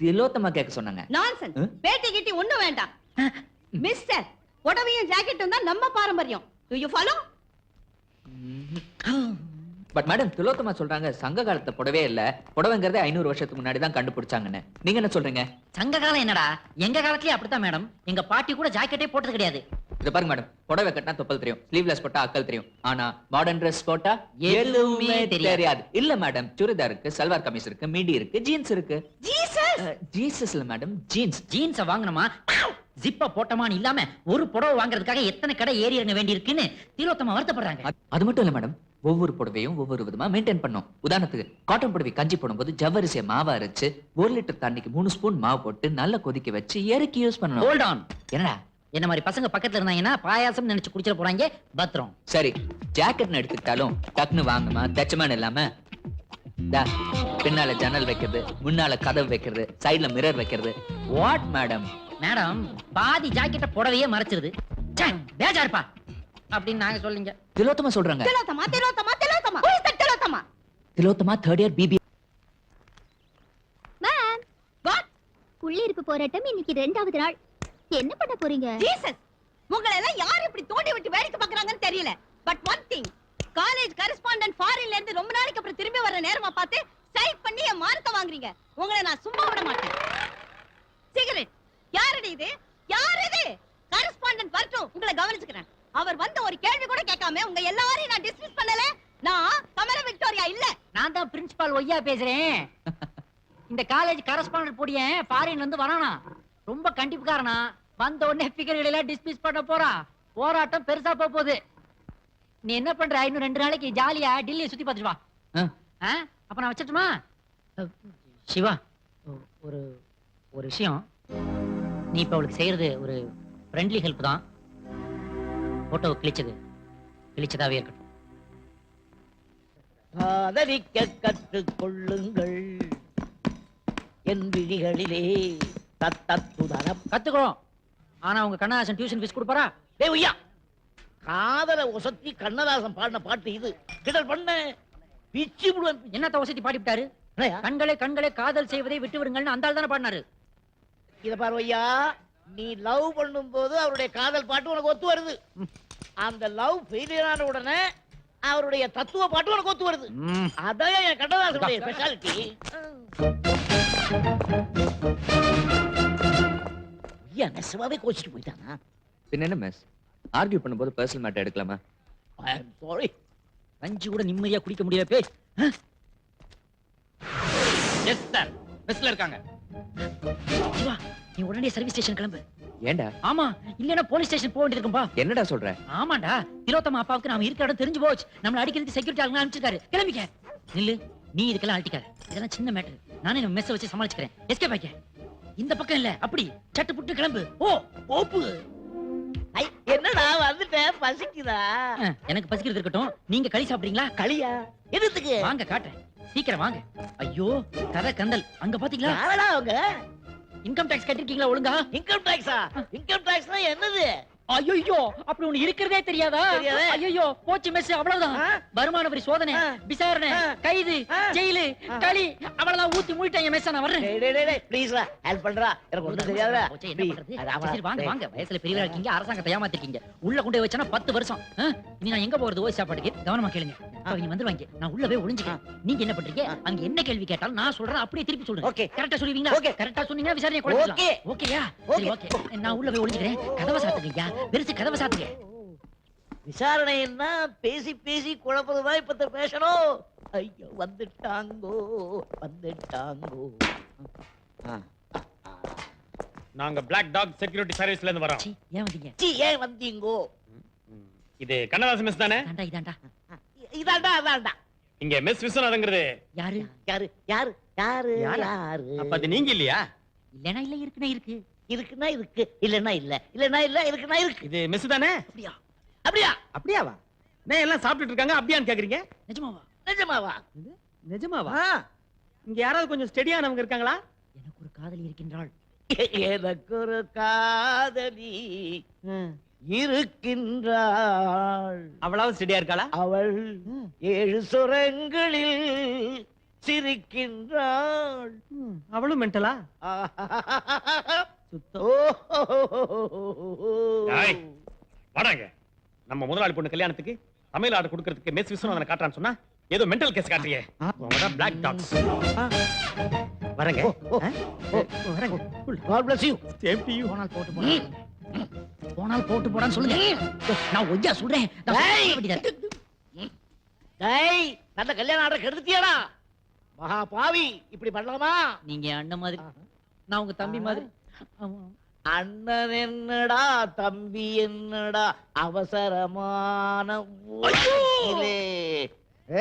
திலோத்தமா கேட்க சொன்னாங்க. நான்சென்ஸ். பேட்டி கிட்டி ஒண்ணும் வேண்டாம். மிஸ்டர், புடவையும் ஜாக்கெட்டும் தான் நம்ம பாரம்பரியம். To you follow? But madam, Tilottama சொல்றாங்க சங்க காலத்துல புடவே இல்ல, புடவைங்கிறதே 500 வருஷத்துக்கு முன்னாடி தான் கண்டுபிடிச்சாங்கன்னு. நீங்க என்ன சொல்றீங்க? சங்க காலம் என்னடா, எங்க காலத்துலயே அப்படித்தான் மேடம். எங்க பாட்டி கூட ஜாக்கெட்டே போட்டது கிடையாது. இது பாருங்க மேடம், புடவை கட்டினா தொப்பல் தெரியும், ஸ்லீவ்லெஸ் போட்டா அக்கல் தெரியும், ஆனா மாடர்ன் ட்ரெஸ் போட்டா எதுவுமே தெரியாது. இல்ல மேடம், சுடிதார் இருக்கு, சல்வார் கமீஸ் இருக்கு, மிடி இருக்கு, ஜீன்ஸ் இருக்கு. ஜீசஸ். ஜீசஸ் இல்ல மேடம், ஜீன்ஸ். ஜீன்ஸ வாங்கணுமா, ஜிப்பா போட்டமான்னு இல்லாம ஒரு புடவை வாங்குறதுக்காக எத்தனை கடை ஏறி இறங்க வேண்டி இருக்குன்னு திலோத்தமா வருத்தப்படுறாங்க. அது மட்டும் இல்ல மேடம், ஒவ்வொரு புடவையும் ஒவ்வொரு விதமா மெயின்டைன் பண்ணும். உதாரணத்துக்கு காட்டன் புடவை கஞ்சி போடும்போது ஜவ்வரிசியை மாவா அரைச்சு 1 லிட்டர் தண்ணிக்கு 3 ஸ்பூன் மாவு போட்டு நல்லா கொதிக்க வச்சு இறக்கி யூஸ் பண்ணணும். Hold on. என்னடா என்ன மாதிரி பசங்க பக்கத்துல இருந்தாங்கன்னா பாயாசம் நினைச்சு குடிச்சிட போறாங்க. பத்திரம். சரி, ஜாக்கெட்னு எடுத்துக்கிட்டாலும் டக்குன்னு வாங்குமா தச்சமான இல்லாம பின்னால ஜன்னல் வைக்கிறது, முன்னால கதவு வைக்கிறது, சைடுல மிரர் வைக்கிறது. What madam? மேடம், பாதி ஜாக்கெட்ட புடவையே மறைச்சிருது. பேஜாருப்பா அப்படின்னு நாங்க சொல்லுங்க. திலோத்தமா சொல்றாங்க. Tilottama Tilottama Tilottama. Who is that Tilottama? Tilottama 3rd year BB. Ma'am, what? உள்ளிருப்பு போராட்டம் இன்னைக்கு 2வது நாள். என்ன பண்ண போறீங்க? ஜீசஸ், உங்களை எல்லாம் யார் இப்படி தோண்டி விட்டு வேடிக்கை பார்க்கறாங்கன்னு தெரியல. But one thing, college correspondent ஃபாரின்ல இருந்து ரொம்ப நாளைக்கு அப்புறம் திரும்பி வர நேரமா பார்த்து சைட் பண்ணி என் மார்க்க வாங்குறீங்க. உங்களை நான் சும்மா விட மாட்டேன். சிகரெட் யாரடி இது? யார் இது? கரஸ்பாண்டன்ட் வரட்டும், உங்களை கவனிச்சுக்கிறேன். அவர் வந்த ஒரு கேள்வி கூட கேட்காம உங்க எல்லாரையும் நான் டிஸ்மிஸ் பண்ணல. நான் கமலம் விக்டோரியா இல்ல. நான் தான் பிரின்சிபால் ஒய்யா பேசுறேன். இந்த காலேஜ் கரஸ்பாண்டன்ட் போடியேன் ஃபாரின்ல இருந்து வரானா, ரொம்ப கண்டிப்புக்காரனா. வந்த உடனே ஃபிகர்களை எல்லாம் டிஸ்மிஸ் பண்ண போறான். போராட்டம் பெருசா போகுது. நீ என்ன பண்ற? இன்னும் 2 நாளைக்கு ஜாலியா டெல்லியை சுத்தி பார்த்துட்டு வா. அப்ப நான் வச்சிட்டுமா? சிவா, ஒரு ஒரு விஷயம். நீ இப்ப அவளுக்கு செய்யறது ஒரு ஃப்ரெண்ட்லி ஹெல்ப் தான். போட்டோ கிழிச்சதாவே இருக்கட்டும். காதலிக்க கற்றுக் கொள்ளுங்கள் என் விழிகளிலே தத்தத்துதனம். கத்துக்கிறோம். ஆனா உங்க கண்ணதாசன் டியூஷன் ஃபீஸ் கொடுப்பாரா? டேய் ஐயா, காதல ஒசத்தி கண்ணதாசன் பாடின பாட்டு இது. கிடல் பண்ண பிச்சி விடுவேன். என்னத்த ஒசத்தி பாடிவிட்டாரு? கண்களே கண்களே காதல் செய்வதை விட்டு விடுங்கள்னு அந்த ஆள் தானே பாடினாரு. இத பாரு ஐயா, நீ லவ் பண்ணும் போது அவருடைய காதல் பாட்டு உனக்கு ஒத்து வருது. அந்த லவ் ஃபெயிலியர் ஆன உடனே அவருடைய தத்துவ பாட்டு உனக்கு ஒத்து வருது. அதான் என் கண்ணதாசனுடைய ஸ்பெஷாலிட்டி. ஐயா நெசமாவே கோச்சிட்டு போயிட்டானா? பின்ன என்ன மிஸ், ஆர்கியூ பண்ணும்போது பர்சனல் மேட்டர் எடுக்கலாமா? ஐ அம் சாரி. கஞ்சி கூட நிம்மதியா குடிக்க முடியல. பேய். எஸ் சார், பஸ்ல இருக்காங்க. சிவா, நீ உடனே சர்வீஸ் ஸ்டேஷன் கிளம்பு. ஏண்டா? ஆமா, இல்லனா போலீஸ் ஸ்டேஷன் போக வேண்டியிருக்கும்பா. என்னடா சொல்ற? ஆமாண்டா, திலோத்தமா அப்பாவுக்கு நாம இருக்கிற இடம் தெரிஞ்சு போச்சு. நம்மள அடிக்கிறதுக்கு செக்யூரிட்டி ஆளுங்க அனுப்பிச்சிருக்காரு. கிளம்பிக்க. நில்லு, நீ இதுக்கெல்லாம் அழட்டிக்காத. இதெல்லாம் சின்ன மேட்டர். நானே நம்ம மெஸ் வச்சு சமாளிச்சுக்கிறேன். எஸ்கேப் ஆயிக்க. இந்த பக்கம் இல்ல, அப்படி சட்டு புட்டு கிளம்பு. ஓ ஓப்பு. ஐ என்னடா வந்துட்டேன், பசிக்குதா? எனக்கு பசிக்கிறது இருக்கட்டும். நீங்க களி சாப்பிடுறீங்களா? களியா? எதுக்கு? வாங்க காட்டுறேன். சீக்கிரம் வாங்க. ஐயோ கதை கந்தல், அங்க பாத்தீங்களா? யாரடா அவங்க? இன்கம் டாக்ஸ் கட்டிருக்கீங்களா ஒழுங்கா? இன்கம் டாக்ஸா? இன்கம் டாக்ஸ்னா என்னது? ஐயோ அப்படி ஒண்ணு இருக்கிறதே தெரியாதா? தெரியாதே. ஐயோ போச்சு மெஸ், அவ்வளவுதான். வருமான வரி சோதனை, விசாரணை, கைது, ஜெயிலு, களி, அவ்வளவுதான். ஊத்தி மூடிட்டாங்க மெஸ். நான் வர்றேன். ப்ளீஸ்ரா, ஹெல்ப் பண்றா. எனக்கு ஒண்ணும் தெரியாதுடா. போச்சே, என்ன பண்றது? சரி, வாங்க வாங்க. வயசுல பெரியவரா இருக்கீங்க, அரசாங்கத்தை ஏமாத்திருக்கீங்க. உள்ள கொண்டு போய் வச்சனா 10 வருஷம். இனி நான் எங்க போறது? ஓய் சாப்பாட்டுக்கு கவனமா கேளுங்க. அவங்க வந்துருவாங்க, நான் உள்ள போய் ஒளிஞ்சுக்கிறேன். நீங்க என்ன பண்றீங்க? அங்க என்ன கேள்வி கேட்டாலும் நான் சொல்றேன், அப்படியே திருப்பி சொல்றேன். ஓகே. கரெக்டா சொல்லுவீங்களா? ஓகே. கரெக்டா சொன்னீங்கன்னா விசாரணை குழப்பலாம். ஓகேயா? சரி, ஓகே. நான் உள்ள போய் ஒளிஞ்சுக்கிறேன். கதவை சாத்துங்கய்யா, வெறுத்து கதவை சாத்துங்க. விசாரணைன்னா பேசி பேசி குழப்பதுதான் இப்ப பேசணும். ஐயோ வந்துட்டாங்கோ, வந்துட்டாங்கோ. நாங்க பிளாக் டாக் செக்யூரிட்டி சர்வீஸ்ல இருந்து வரோம். ஏன் வந்தீங்க? ஏன் வந்தீங்கோ? இது கண்ணதாசன் மெஸ் தானே? இதாண்டா. இதாண்டா அதாண்டா. இங்க மெஸ் விஸ்வநாதங்கிறது யாரு? யாரு யாரு யாரு யாரா? யாரு? அப்ப அது நீங்க இல்லையா? இல்லனா இல்ல, இருக்குனா இருக்கு. இருக்குன்னா இருக்கு, இல்லன்னா இல்ல, இல்லன்னா இல்ல, இருக்குன்னா இருக்கு. இது மெஸ் தானே? அப்படியா? அப்படியா? அப்படியாவா? நான் எல்லாம் சாப்பிட்டுட்டு இருக்காங்க, அப்படியான்னு கேக்குறீங்க? நிஜமாவா? நிஜமாவா? நிஜமாவா? இங்க யாராவது கொஞ்சம் ஸ்டெடியானவங்க இருக்காங்களா? எனக்கு ஒரு காதலி இருக்கின்றாள். எனக்கு ஒரு காதலி இருக்கின்றாள். அவ்வளவு ஸ்டெடியா இருக்காளா? அவள் 7 சுரங்களில் சிரிக்கின்றாள். அவளும் மென்டலா? வாடாங்க. நம்ம முதலாளி பொண்ணு கல்யாணத்துக்கு தமிழ் ஆர்டர் கொடுக்கறதுக்கு மெஸ் விஸ்வநாதனை காட்டுறான்னு சொன்னா ஏதோ மென்டல் கேஸ் காட்டுறியே. Black dogs. வரங்க. வரங்க. God bless you. Same to you. போனால் போட்டு போடா. போனால் போட்டு போடான்னு சொல்லுங்க. நான் ஒய்யா சொல்றேன். டேய், நல்ல கல்யாண ஆர்டர் கெடுத்துட்டியாடா? மகா பாவி, இப்படி பண்ணலாமா? நீங்க அண்ணன் மாதிரி, நான் உங்க தம்பி மாதிரி. அண்ணன் என்னடா, தம்பி என்னடா, அவசரமான உலகிலே.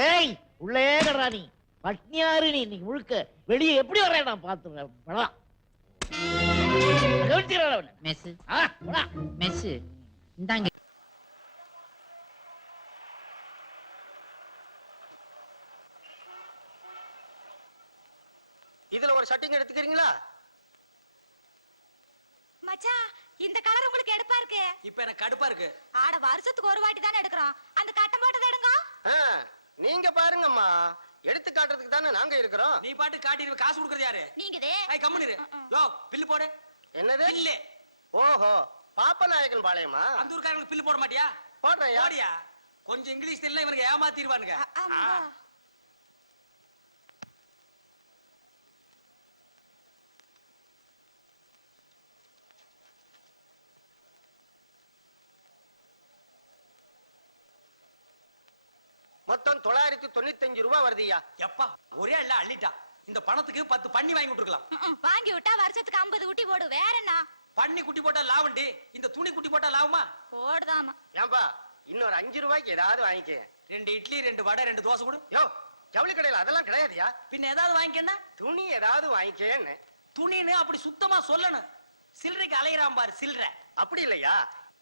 ஏய், உள்ளே கடறா நீ. பட்னியாரு நீ இன்னைக்கு முழுக்க. வெளியே எப்படி வரேன் நான் பாத்துறேன். படம் மெஸ் மெஸ் இந்தாங்க. இதுல ஒரு ஷட்டிங் எடுத்துக்கிறீங்களா? மச்சான், இந்த கலர் உங்களுக்கு எடுப்பா இருக்கு. இப்ப எனக்கு கடுப்பா இருக்கு. ஆட வருஷத்துக்கு ஒரு வாட்டி தானே எடுக்கிறோம். அந்த கட்டம் போட்டதை எடுங்க. நீங்க பாருங்கம்மா, எடுத்து காட்டுறதுக்கு தானே நாங்க இருக்கிறோம். நீ பாட்டு காட்டிடுவ, காசு கொடுக்கறது யாரு? நீங்கதே. ஏய் கம்முனு இரு. யோ பில்லு போடு. என்னது பில்லு? ஓஹோ, பாப்பநாயக்கன் பாளையமா? அந்த ஊர்க்காரங்களுக்கு பில்லு போட மாட்டியா? போடுறேன். போடியா. கொஞ்சம் இங்கிலீஷ் தெரியல, இவனுக்கு ஏமாத்திடுவானுங்க. மொத்தம் 995 ரூபாய் வருதுயா. எப்பா ஒரே இல்ல அள்ளிட்டா. இந்த பணத்துக்கு 10 பண்ணி வாங்கி விட்டுருக்கலாம். வாங்கி விட்டா வருஷத்துக்கு 50 குட்டி போடு. வேற என்ன? பண்ணி குட்டி போட்டா லாபண்டி, இந்த துணி குட்டி போட்டா லாபமா? போடுதாமா. ஏன்பா இன்னொரு 5 ரூபாய்க்கு ஏதாவது வாங்கிக்க. 2 இட்லி, 2 வடை, 2 தோசை கொடு. யோ, ஜவுளி கடையில அதெல்லாம் கிடையாதுயா. பின்ன ஏதாவது வாங்கிக்கன்னா? துணி ஏதாவது வாங்கிக்கேன்னு. துணின்னு அப்படி சுத்தமா சொல்லணும். சில்லறைக்கு அலையறான் பாரு சில்லறை. அப்படி இல்லையா,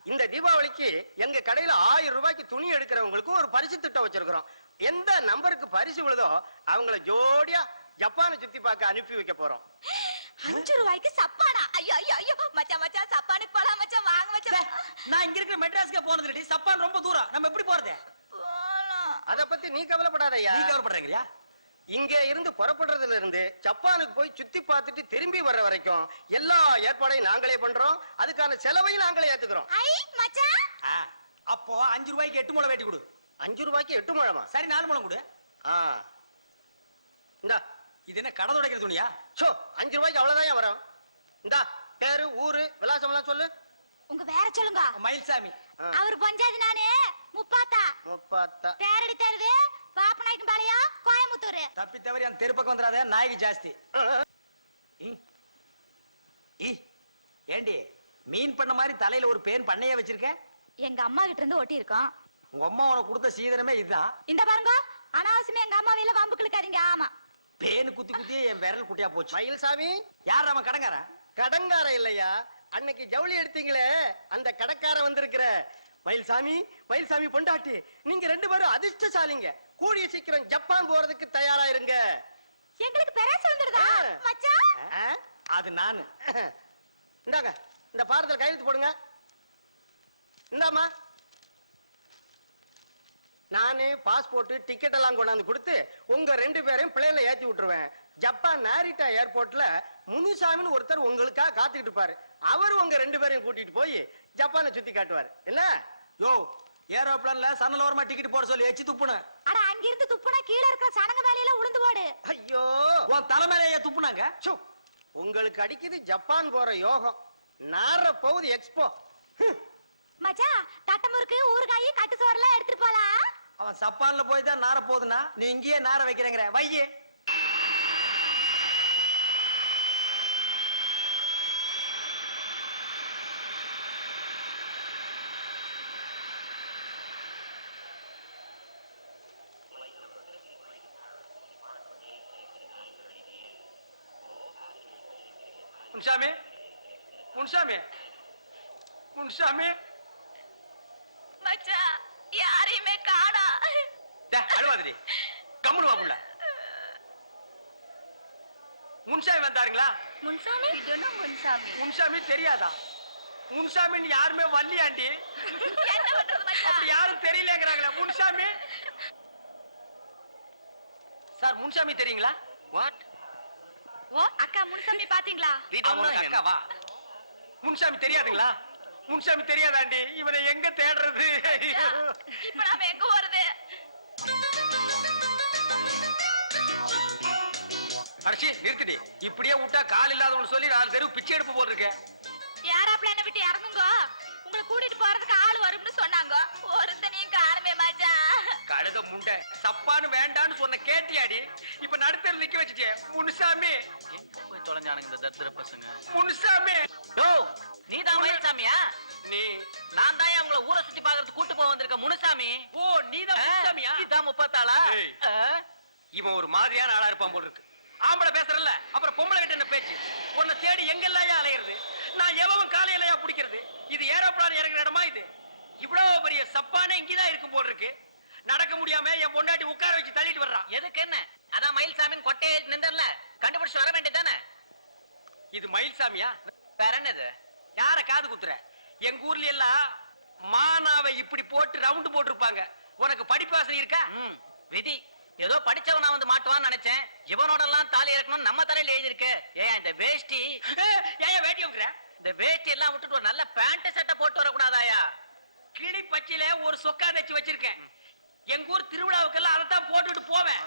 இந்த தீபாவளிக்கு எங்க கடையில 1000 ரூபாய்க்கு துணி எடுக்கிறவங்களுக்கு ஒரு பரிசு திட்டம் வச்சிருக்கிறோம். எந்த நம்பருக்கு பரிசு விழுதோ அவங்கள ஜோடியா ஜப்பானை சுத்தி பார்க்க அனுப்பி வைக்க போறோம். 5 ரூபாய்க்கு சப்பானா? ஐயோ ஐயோ ஐயோ மச்சான் மச்சான், சப்பானுக்கு போலாம் மச்சான். வாங்க மச்சான். நான் இங்க இருக்கிற மெட்ராஸ்க்கே போனது இல்லடி. சப்பான் ரொம்ப தூரம், நம்ம எப்படி போறது? அத பத்தி நீ கவலைப்படாதயா. நீ கவலைப்படுறீங்களா? இங்க இருந்து புறப்படுறதுல இருந்து ஜப்பானுக்கு போய் சுத்தி பார்த்துட்டு திரும்பி வர்ற வரைக்கும் எல்லா ஏற்பாடையும் நாங்களே பண்றோம். அதுக்கான செலவையும் நாங்களே ஏத்துக்கிறோம். ஐ மச்சான், அப்போ 5 ரூபாய்க்கு 8 முழம் வேட்டி கொடு. 5 ரூபாய்க்கு 8 முழமா? சரி 4 முழம் கொடு. இந்தா. இது என்ன கடை துடைக்கிற துணியா? 5 ரூபாய்க்கு அவ்வளவுதான் வரும். இந்தா, பேரு, ஊரு, விலாசம் எல்லாம் சொல்லு. உங்க வேற சொல்லுங்க. மயில்சாமி. அவர் பஞ்சாதி நானே. முப்பாத்தா. பேரடி தெருது, பாப்பநாயக்கன் பாளையம், கோயம்புத்தூர். தப்பி தவறி அந்த தெரு பக்கம் வந்துடாத, நாய்க்கு ஜாஸ்தி. ஏண்டி மீன் பண்ண மாதிரி தலையில ஒரு பேன் பண்ணையே வச்சிருக்க? எங்க அம்மா கிட்ட இருந்து ஒட்டி இருக்கோம். உங்க அம்மா உனக்கு கொடுத்த சீதனமே இதுதான். இந்த பாருங்க, அனாவசியமா எங்க அம்மா வேல வம்பு கிழக்காதீங்க. ஆமா, பேனு குத்தி குத்தியே என் விரல் குட்டியா போச்சு. மயில்சாமி யார் அவன்? கடங்காரன்? கடங்கார இல்லையா, அன்னைக்கு ஜவுளி எடுத்தீங்களே அந்த கடக்கார வந்திருக்கிற. மயில்சாமி, மயில்சாமி பொண்டாட்டி, நீங்க 2 பேரும் அதிர்ஷ்டசாலிங்க. கூடிய சீக்கிரம் ஜப்பான் போறதுக்கு தயாரா இருங்க. எங்களுக்கு பெராசு வந்துடுதா மச்சான்? அது நானு. இந்தாங்க, இந்த பாரத்தில் கையெழுத்து போடுங்க. இந்தாமா, நானே பாஸ்போர்ட் டிக்கெட் எல்லாம் கொண்டாந்து கொடுத்து உங்க 2 பேரையும் பிளேன்ல ஏத்தி விட்டுருவேன். ஜப்பான் நாரிட்டா ஏர்போர்ட்ல முனுசாமின்னு ஒருத்தர் உங்களுக்காக காத்துக்கிட்டு இருப்பாரு. அவரு உங்க 2 பேரையும் கூட்டிட்டு போய் ஜப்பானை சுத்தி காட்டுவாரு. என்ன யோ, ஏரோப்ளான்ல சன்னலோரமா டிக்கெட் போட சொல்லி எச்சி துப்புன. அட அங்க இருந்து துப்புனா கீழ இருக்கிற சனங்க மேலையில உளுந்து போடு. ஐயோ, உன் தலைமையிலேயே துப்புனாங்க. உங்களுக்கு அடிக்குது ஜப்பான் போற யோகம். நார போகுது எக்ஸ்போ. மச்சான், தட்டமுறுக்கு ஊறுகாய் கட்டு சோறெல்லாம் எடுத்துட்டு போலாம். அவன் சப்பான்ல போய் தான் நார போகுதுன்னா நீ இங்கேயே நார வைக்கிறேங்கிற வையே. முன்சாமி, முன்சாமி, முன்சாமி. மச்சான், யாரையுமே காணா. அழுவாதடி, கம்முனு வா புள்ள. முன்சாமி வந்தாருங்களா? முன்சாமி? முன்சாமி. முன்சாமி தெரியாதா? முன்சாமின்னு யாருமே வல்லியாண்டி. என்ன பண்றது மச்சான்? அப்படி யாரும் தெரியலங்கறாங்களா? முன்சாமி சார், முன்சாமி தெரியுங்களா? வாட்? ஓ அக்கா, முன்சாமி பாத்தீங்களா? அக்கா வா. முன்சாமி தெரியாதுங்களா? முன்சாமி தெரியாதாண்டி? இவனை எங்க தேடுறது? இப்ப நாம எங்க போறது? அடச்சி நிறுத்திடி. இப்படியே விட்டா கால் இல்லாதவனு சொல்லி 4 தெரு பிச்சை எடுப்பு போட்டிருக்கேன். யாராப்ல என்ன விட்டு இறங்குங்க, உங்களை கூட்டிட்டு போறதுக்கு ஆள் வரும்னு சொன்னாங்க. ஒருத்தனையும் காணுமே மச்சான். கழுத முண்டை, சப்பான்னு வேண்டான்னு சொன்ன கேட்டியாடி? இப்ப நடுத்தர் நிக்க வச்சுட்டே. முனுசாமி எங்க போய் தொலைஞ்சானுங்க இந்த தத்திர பசங்க? முனுசாமி, யோ நீதான் மயில்சாமியா? நீ நான் தான் உங்களை ஊரை சுத்தி பாக்குறதுக்கு கூட்டு போக வந்திருக்க முனுசாமி. ஓ நீதான் முனுசாமியா? இதான் 30 ஆளா? இவன் ஒரு மாதிரியான ஆளா இருப்பான் போல இருக்கு. ஆம்பளை பேசுறல்ல, அப்புறம் பொம்பளை கிட்ட என்ன பேச்சு? உன்னை தேடி எங்கெல்லாம் அலையிறது? நான் எவன் காலையிலயா பிடிக்கிறது? இது ஏரோப்ளான் இறங்குற இடமா? இது இவ்வளவு பெரிய சப்பானே இங்கதான் இருக்கும் போல இருக்கு. நடக்க முடியாம என் பொண்டாட்டி உட்கார வச்சு தள்ளிட்டு வர்றான். எதுக்கு என்ன? அதான் மயில்சாமின்னு கொட்டையை நின்றல, கண்டுபிடிச்சு வர வேண்டியதானே? இது மயில்சாமியா? வேற என்னது? யார காது குத்துற? எங்க ஊர்ல எல்லாம் மானாவை இப்படி போட்டு ரவுண்டு போட்டிருப்பாங்க. உனக்கு படிப்பு வசதி இருக்கா? விதி. ஏதோ படிச்சவனா வந்து மாட்டுவான்னு நினைச்சேன். இவனோட எல்லாம் தாலி இறக்கணும் நம்ம தலையில எழுதிருக்கு. ஏன் இந்த வேஷ்டி? ஏன் வேட்டி வைக்கிற? இந்த வேஷ்டி எல்லாம் விட்டுட்டு ஒரு நல்ல பேண்ட் சட்டை போட்டு வரக்கூடாதாயா? கிளி பச்சையில ஒரு சொக்கா தச்சு வச்சிருக்கேன். எங்க ஊர் திருவிழாவுக்கெல்லாம் அதைத்தான் போட்டுட்டு போவேன்.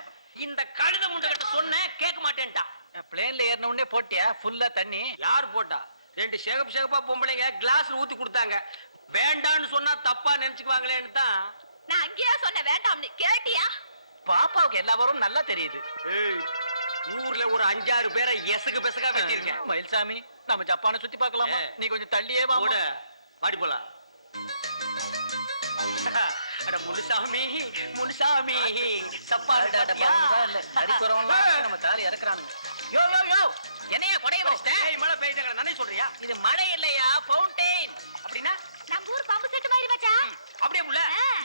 இந்த கழுத முண்டகிட்ட சொன்ன கேட்க மாட்டேன்டா. பிளேன்ல ஏறின உடனே போட்டியா ஃபுல்லா தண்ணி? யார் போட்டா? 2 சேகப்பா பொம்பளைங்க கிளாஸ்ல ஊத்தி கொடுத்தாங்க. வேண்டான்னு சொன்னா தப்பா நினைச்சுக்குவாங்களேன்னு தான். நான் அங்கேயா சொன்ன வேண்டாம், கேட்டியா? பாப்பாவுக்கு எல்லா வரும் நல்லா தெரியுது. ஊர்ல ஒரு 5-6 பேரை எசகு பெசகா வெட்டிருக்கேன். மயில்சாமி, நம்ம ஜப்பானை சுத்தி பார்க்கலாமா? நீ கொஞ்சம் தள்ளியே வா. வாடி போலாம். அட முனுசாமி, முனுசாமி சப்பாடு நம்ம தாலி இறக்குறானுங்க. யோ யோ யோ, என்னையா கொடைய வச்சிட்டேன்? மழை பெய்யுது நானே சொல்றியா? இது மழை இல்லையா, ஃபவுண்டெயின். அப்படின்னா நம்ம ஊர் பம்பு செட்டு மாதிரி மச்சான். அப்படியே உள்ள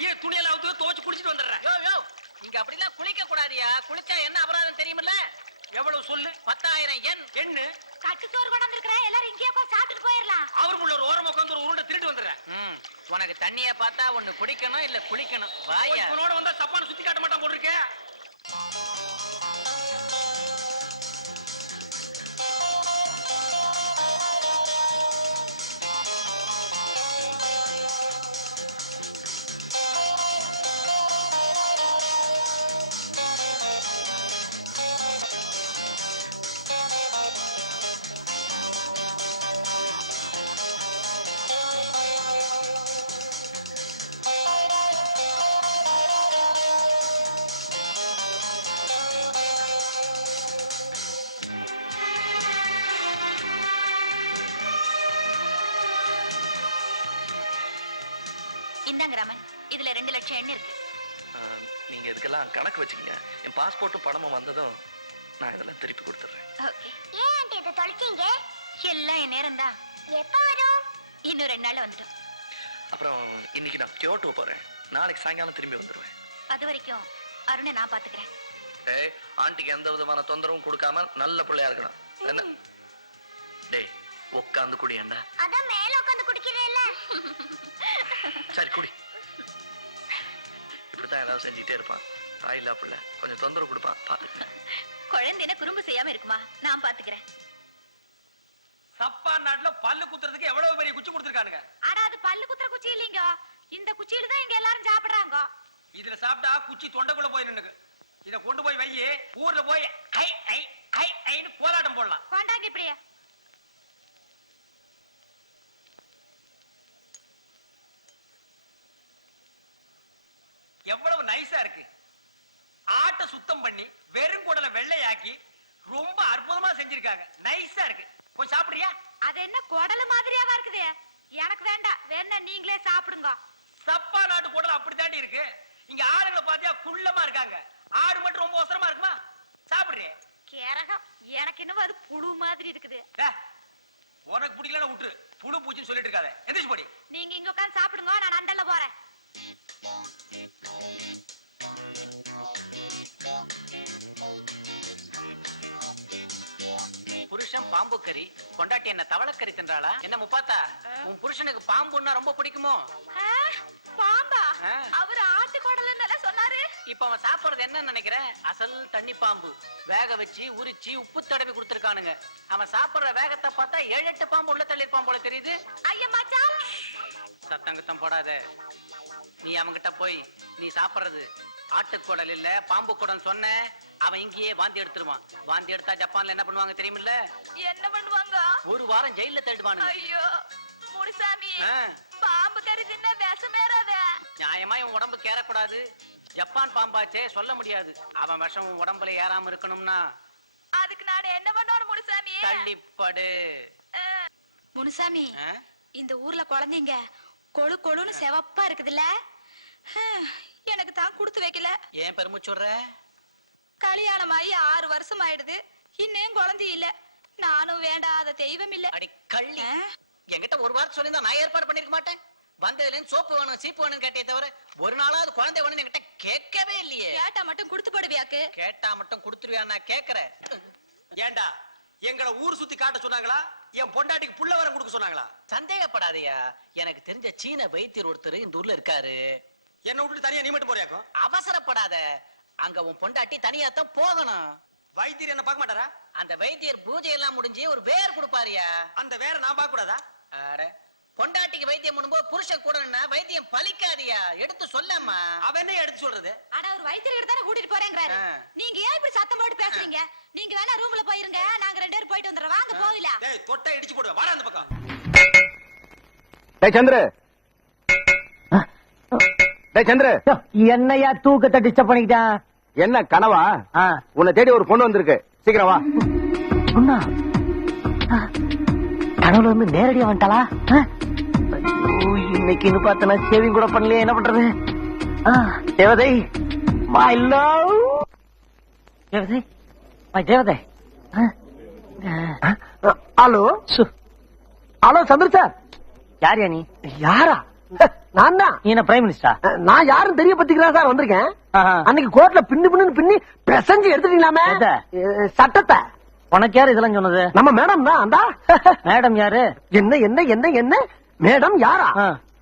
ஏன் துணியெல்லாம் அவுத்து துவைச்சு குளிச்சிட்டு வந்துடுறேன். யோ யோ, இங்க அப்படிலாம் குளிக்க கூடாதியா. குளிச்சா என்ன அபராதம் தெரியுமில்ல? எவ்வளவு சொல்லு? 10,000 yen. என்ன கட்டு சோறு கொண்டு வந்திருக்கிறேன், எல்லாரும் இங்கேயே போய் சாப்பிட்டுட்டு போயிடலாம். அவருக்குள்ள ஒரு ஓரமா உட்காந்து ஒரு உருண்டை திருட்டு வந்துடுறேன். உனக்கு தண்ணிய பார்த்தா ஒண்ணு குடிக்கணும் இல்ல குளிக்கணும். வாயா. உன்னோட வந்தா சப்பான சுத்தி காட்ட மாட்டான் போட்டிருக்கேன். இதுல 2 லட்சம் எண்ணெய் இருக்கு. நீங்க இதுக்கெல்லாம் கணக்கு வச்சுக்கங்க. என் பாஸ்போர்ட்டும் பணமும் வந்ததும் நான் இதெல்லாம் திருப்பி கொடுத்துறேன். ஓகே. ஏன் ஆண்டி இத தொலைச்சீங்க? எல்லாம் என் நேரம் தான். எப்போ வரும்? இன்னும் 2 நாள்ல வந்துடும். அப்புறம் இன்னைக்கு நான் கியோட்டோ போறேன். நாளைக்கு சாயங்காலம் திரும்பி வந்துடுவேன். அது வரைக்கும் அருணை நான் பாத்துக்கிறேன். டேய் ஆண்டிக்கு எந்த விதமான தொந்தரவும் கொடுக்காம நல்ல பிள்ளையா இருக்கணும் என்ன? டேய் உட்காந்து குடியேண்டா. அதான் மேல உட்கார்ந்து குடிக்கிறேல்ல. சரி குடி. இப்படித்தான் ஏதாவது செஞ்சுட்டே இருப்பான். தாயில்லா பிள்ளை கொஞ்சம் தொந்தரவு கொடுப்பான். பாத்து குழந்தைன குறும்பு செய்யாம இருக்குமா? நான் பாத்துக்கிறேன். சப்பா நாட்டுல பல்லு குத்துறதுக்கு எவ்வளவு பெரிய குச்சி கொடுத்திருக்கானுங்க. ஆனா அது பல்லு குத்துற குச்சி இல்லீங்க. இந்த குச்சியில தான் இங்க எல்லாரும் சாப்பிடுறாங்க. இதுல சாப்பிட்டா குச்சி தொண்டைக்குள்ள போய் நின்னுக்கு. இத கொண்டு போய் வை, ஊர்ல போய் ஐ ஐ ஐ ஐன்னு கோலாட்டம் போடலாம். கொண்டாங்க இப்படியே. எவ்வளவு நைஸா இருக்கு. ஆட்டை சுத்தம் பண்ணி வெறும் குடலை வெள்ளையாக்கி ரொம்ப அற்புதமா செஞ்சிருக்காங்க. நைஸா இருக்கு. போய் சாப்பிடுறியா? அது என்ன குடல மாதிரியாவா இருக்குது? எனக்கு வேண்டாம். வேணா நீங்களே சாப்பிடுங்க. சப்பா நாட்டு குடல் அப்படித்தாண்டி இருக்கு. இங்க ஆளுங்களை பாத்தியா குள்ளமா இருக்காங்க. ஆடு மட்டும் ரொம்ப அவசரமா இருக்குமா? சாப்பிடுறியே? கேரகம். எனக்கு இன்னும் அது புழு மாதிரி இருக்குது. உனக்கு பிடிக்கலன்னா விட்டுரு. புழு பூச்சின்னு சொல்லிட்டு இருக்காத. எந்திரிச்சு போடி. நீங்க இங்க உட்கார்ந்து சாப்பிடுங்க. நான் அண்டல்ல போறேன். புருஷன் பாம்பு கறி, கொண்டாட்டி என்ன தவளக்கறி தின்றாளா? என்ன முப்பாத்தா, உன் புருஷனுக்கு பாம்புன்னா ரொம்ப பிடிக்குமோ? பாம்பா? அவர் ஆட்டு குடல்னு சொன்னாரு. இப்ப அவன் சாப்பிடுறது என்ன நினைக்கிற? அசல் தண்ணி பாம்பு. வேக வச்சு உரிச்சு உப்பு தடவி கொடுத்திருக்கானுங்க. அவன் சாப்பிடுற வேகத்தை பார்த்தா 7-8 பாம்பு உள்ள தள்ளிருப்பான் போல தெரியுது. ஐயா மச்சான், சத்தங்கத்தம் போடாத. நீ அவன்கிட்ட போய் நீ சாப்பிடுறது ஆட்டுக்குடல் இல்ல பாம்பு குடல் சொன்ன, அவன் இங்கேயே வாந்தி எடுத்துருவான். வாந்தி எடுத்தா ஜப்பான்ல என்ன பண்ணுவாங்க தெரியுமில்ல? என்ன பண்ணுவாங்க? ஒரு வாரம் ஜெயில தள்ளிடுவானுங்க. ஐயோ முனுசாமி, பாம்பு கறி தின்ன விஷமேறாத. நியாயமா இவன் உடம்புக்கு ஏறக்கூடாது. ஜப்பான் பாம்பாச்சே, சொல்ல முடியாது. அவன் விஷம் உடம்புல ஏறாம இருக்கணும்னா அதுக்கு நான் என்ன பண்ணணும் முனுசாமி? தள்ளிப்படு. முனுசாமி, இந்த ஊர்ல குழந்தைங்க கொழு கொழுன்னு செவப்பா இருக்குதுல்ல, எனக்கு தான் கொடுத்து வைக்கல. ஏன் பெருமிச்சுடுற? கல்யாணம் ஆகி 6 வருஷம் ஆயிடுது. இன்னும் குழந்தை இல்ல. நானும் வேண்டாத தெய்வம் இல்ல. அடி கள்ளி, என்கிட்ட ஒரு வார்த்தை சொல்லியிருந்தா நான் ஏற்பாடு பண்ணிருக்க மாட்டேன். வந்ததுல சோப்பு வேணும் சீப்பு வேணும்னு கேட்டே தவிர ஒரு நாளாவது குழந்தை வேணும்னு என்கிட்ட கேட்கவே இல்லையே. கேட்டா மட்டும் கொடுத்து போடுவியாக்கு? கேட்டா மட்டும் கொடுத்துருவியா? நான் கேக்குறேன். ஏண்டா எங்களை ஊர் சுத்தி காட்ட சொன்னாங்களா? என் பொண்டாட்டிக்கு புள்ள வரம் கொடுக்க சொன்னாங்களா? சந்தேகப்படாதயா. எனக்கு தெரிஞ்ச சீன வைத்தியர் ஒருத்தர் இந்த ஊர்ல இருக்காரு. என்ன விட்டு தனியா நீ மட்டும் போறியாக்கும்? அவசரப்படாத. அங்க உன் பொண்டாட்டி தனியாத்தான் போகணும். வைத்தியர் என்ன பார்க்க மாட்டாரா? அந்த வைத்தியர் பூஜை எல்லாம் முடிஞ்சு ஒரு வேர் கொடுப்பாரியா. அந்த வேற நான் பார்க்க கூடாதா? அட, பொண்டாட்டிக்கு வைத்தியம் பண்ணும்போது புருஷன் கூட வைத்தியம் பலிக்காதியா. எடுத்து சொல்லம்மா. அவன் என்ன எடுத்து சொல்றது? ஆனா ஒரு வைத்தியர் கிட்ட தானே கூட்டிட்டு போறேங்கறாரு. நீங்க ஏன் இப்படி சத்தம் போட்டு பேசுறீங்க? நீங்க வேணா ரூம்ல போயிருங்க. நாங்க 2 பேரும் போயிட்டு வந்துறோம். வாங்க போவில. டேய் தொட்டா இடிச்சு போடுவா. வாடா அந்த பக்கம். டேய் சந்திர, டேய் சந்திர, என்னையா தூக்கத்தை டிஸ்டர்ப் பண்ணிக்கிட்டான்? என்ன கனவா? உன்னை தேடி ஒரு பொண்ணு வந்திருக்கு. சீக்கிரம் வா. பொண்ணா? கனவுல வந்து நேரடியா வந்துட்டாளா? இன்னைக்கு பார்த்தனா சேவிங் கூட பண்ணலையே. என்ன பண்றது? தேவதை, மை லவ். தேவதை, மை தேவதை. ஹலோ ஹலோ சந்திர சார். யாரியா நீ? யாரா? நான் தான். நீ என்ன பிரைம் மினிஸ்டர்? நான் யாரும் தெரிய பத்திக்கிறா சார் வந்திருக்கேன். அன்னைக்கு கோர்ட்ல பின்னு பிரசஞ்சு எடுத்துட்டீங்களாமே சட்டத்தை. உனக்கு யாரு இதெல்லாம் சொன்னது? நம்ம மேடம் தான். அந்த மேடம் யாரு? என்ன என்ன என்ன என்ன மேடம் யாரா?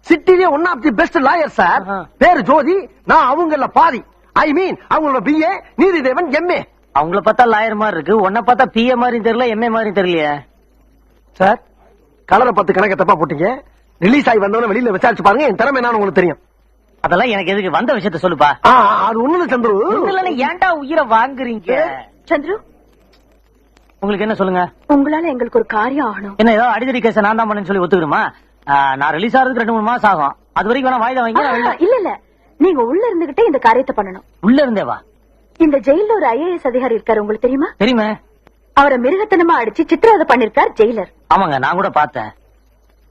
சிட்டிலே one of the best lawyer sir. பேரு ஜோதி. நான் அவங்கள பாதி. ஐ மீன் அவங்களோட பிஏ, நீதிதேவன் எம்ஏ. அவங்கள பார்த்தா லாயர் மாதிரி இருக்கு. உன்னை பார்த்தா பிஏ மாதிரியும் தெரியல, எம்ஏ மாதிரியும் தெரியலையே சார். கலரை 10 கணக்க தப்பா போட்டீங்க. ரிலீஸ் ஆகி வந்தவன வெளியில விசாரிச்சு பாருங்க. என் திறமை என்னன்னு உங்களுக்கு தெரியும். அதெல்லாம் எனக்கு எதுக்கு? வந்த விஷயத்த சொல்லுப்பா. அது ஒண்ணு சந்துரு. ஏன்டா உயிரை வாங்குறீங்க? சந்துரு, உங்களுக்கு என்ன சொல்லுங்க? உங்களால எங்களுக்கு ஒரு காரியம் ஆகணும். என்ன ஏதோ அடிதடி கேஸ் நான் தான் பண்ணேன்னு சொல்லி ஒத்துக்கணுமா? நான் ரிலீஸ் ஆகிறதுக்கு 2-3 மாசம் ஆகும். அது வரைக்கும் வேணா வாய்தா வாங்கி. இல்ல இல்ல, நீங்க உள்ள இருந்துகிட்டே இந்த காரியத்தை பண்ணணும். உள்ள இருந்தேவா? இந்த ஜெயில ஒரு ஐஏஎஸ் அதிகாரி இருக்காரு, உங்களுக்கு தெரியுமா? தெரியுமே. அவரை மிருகத்தனமா அடிச்சு சித்திரவதை பண்ணிருக்கார் ஜெயிலர். ஆமாங்க, நான் கூட பார்த்தேன்.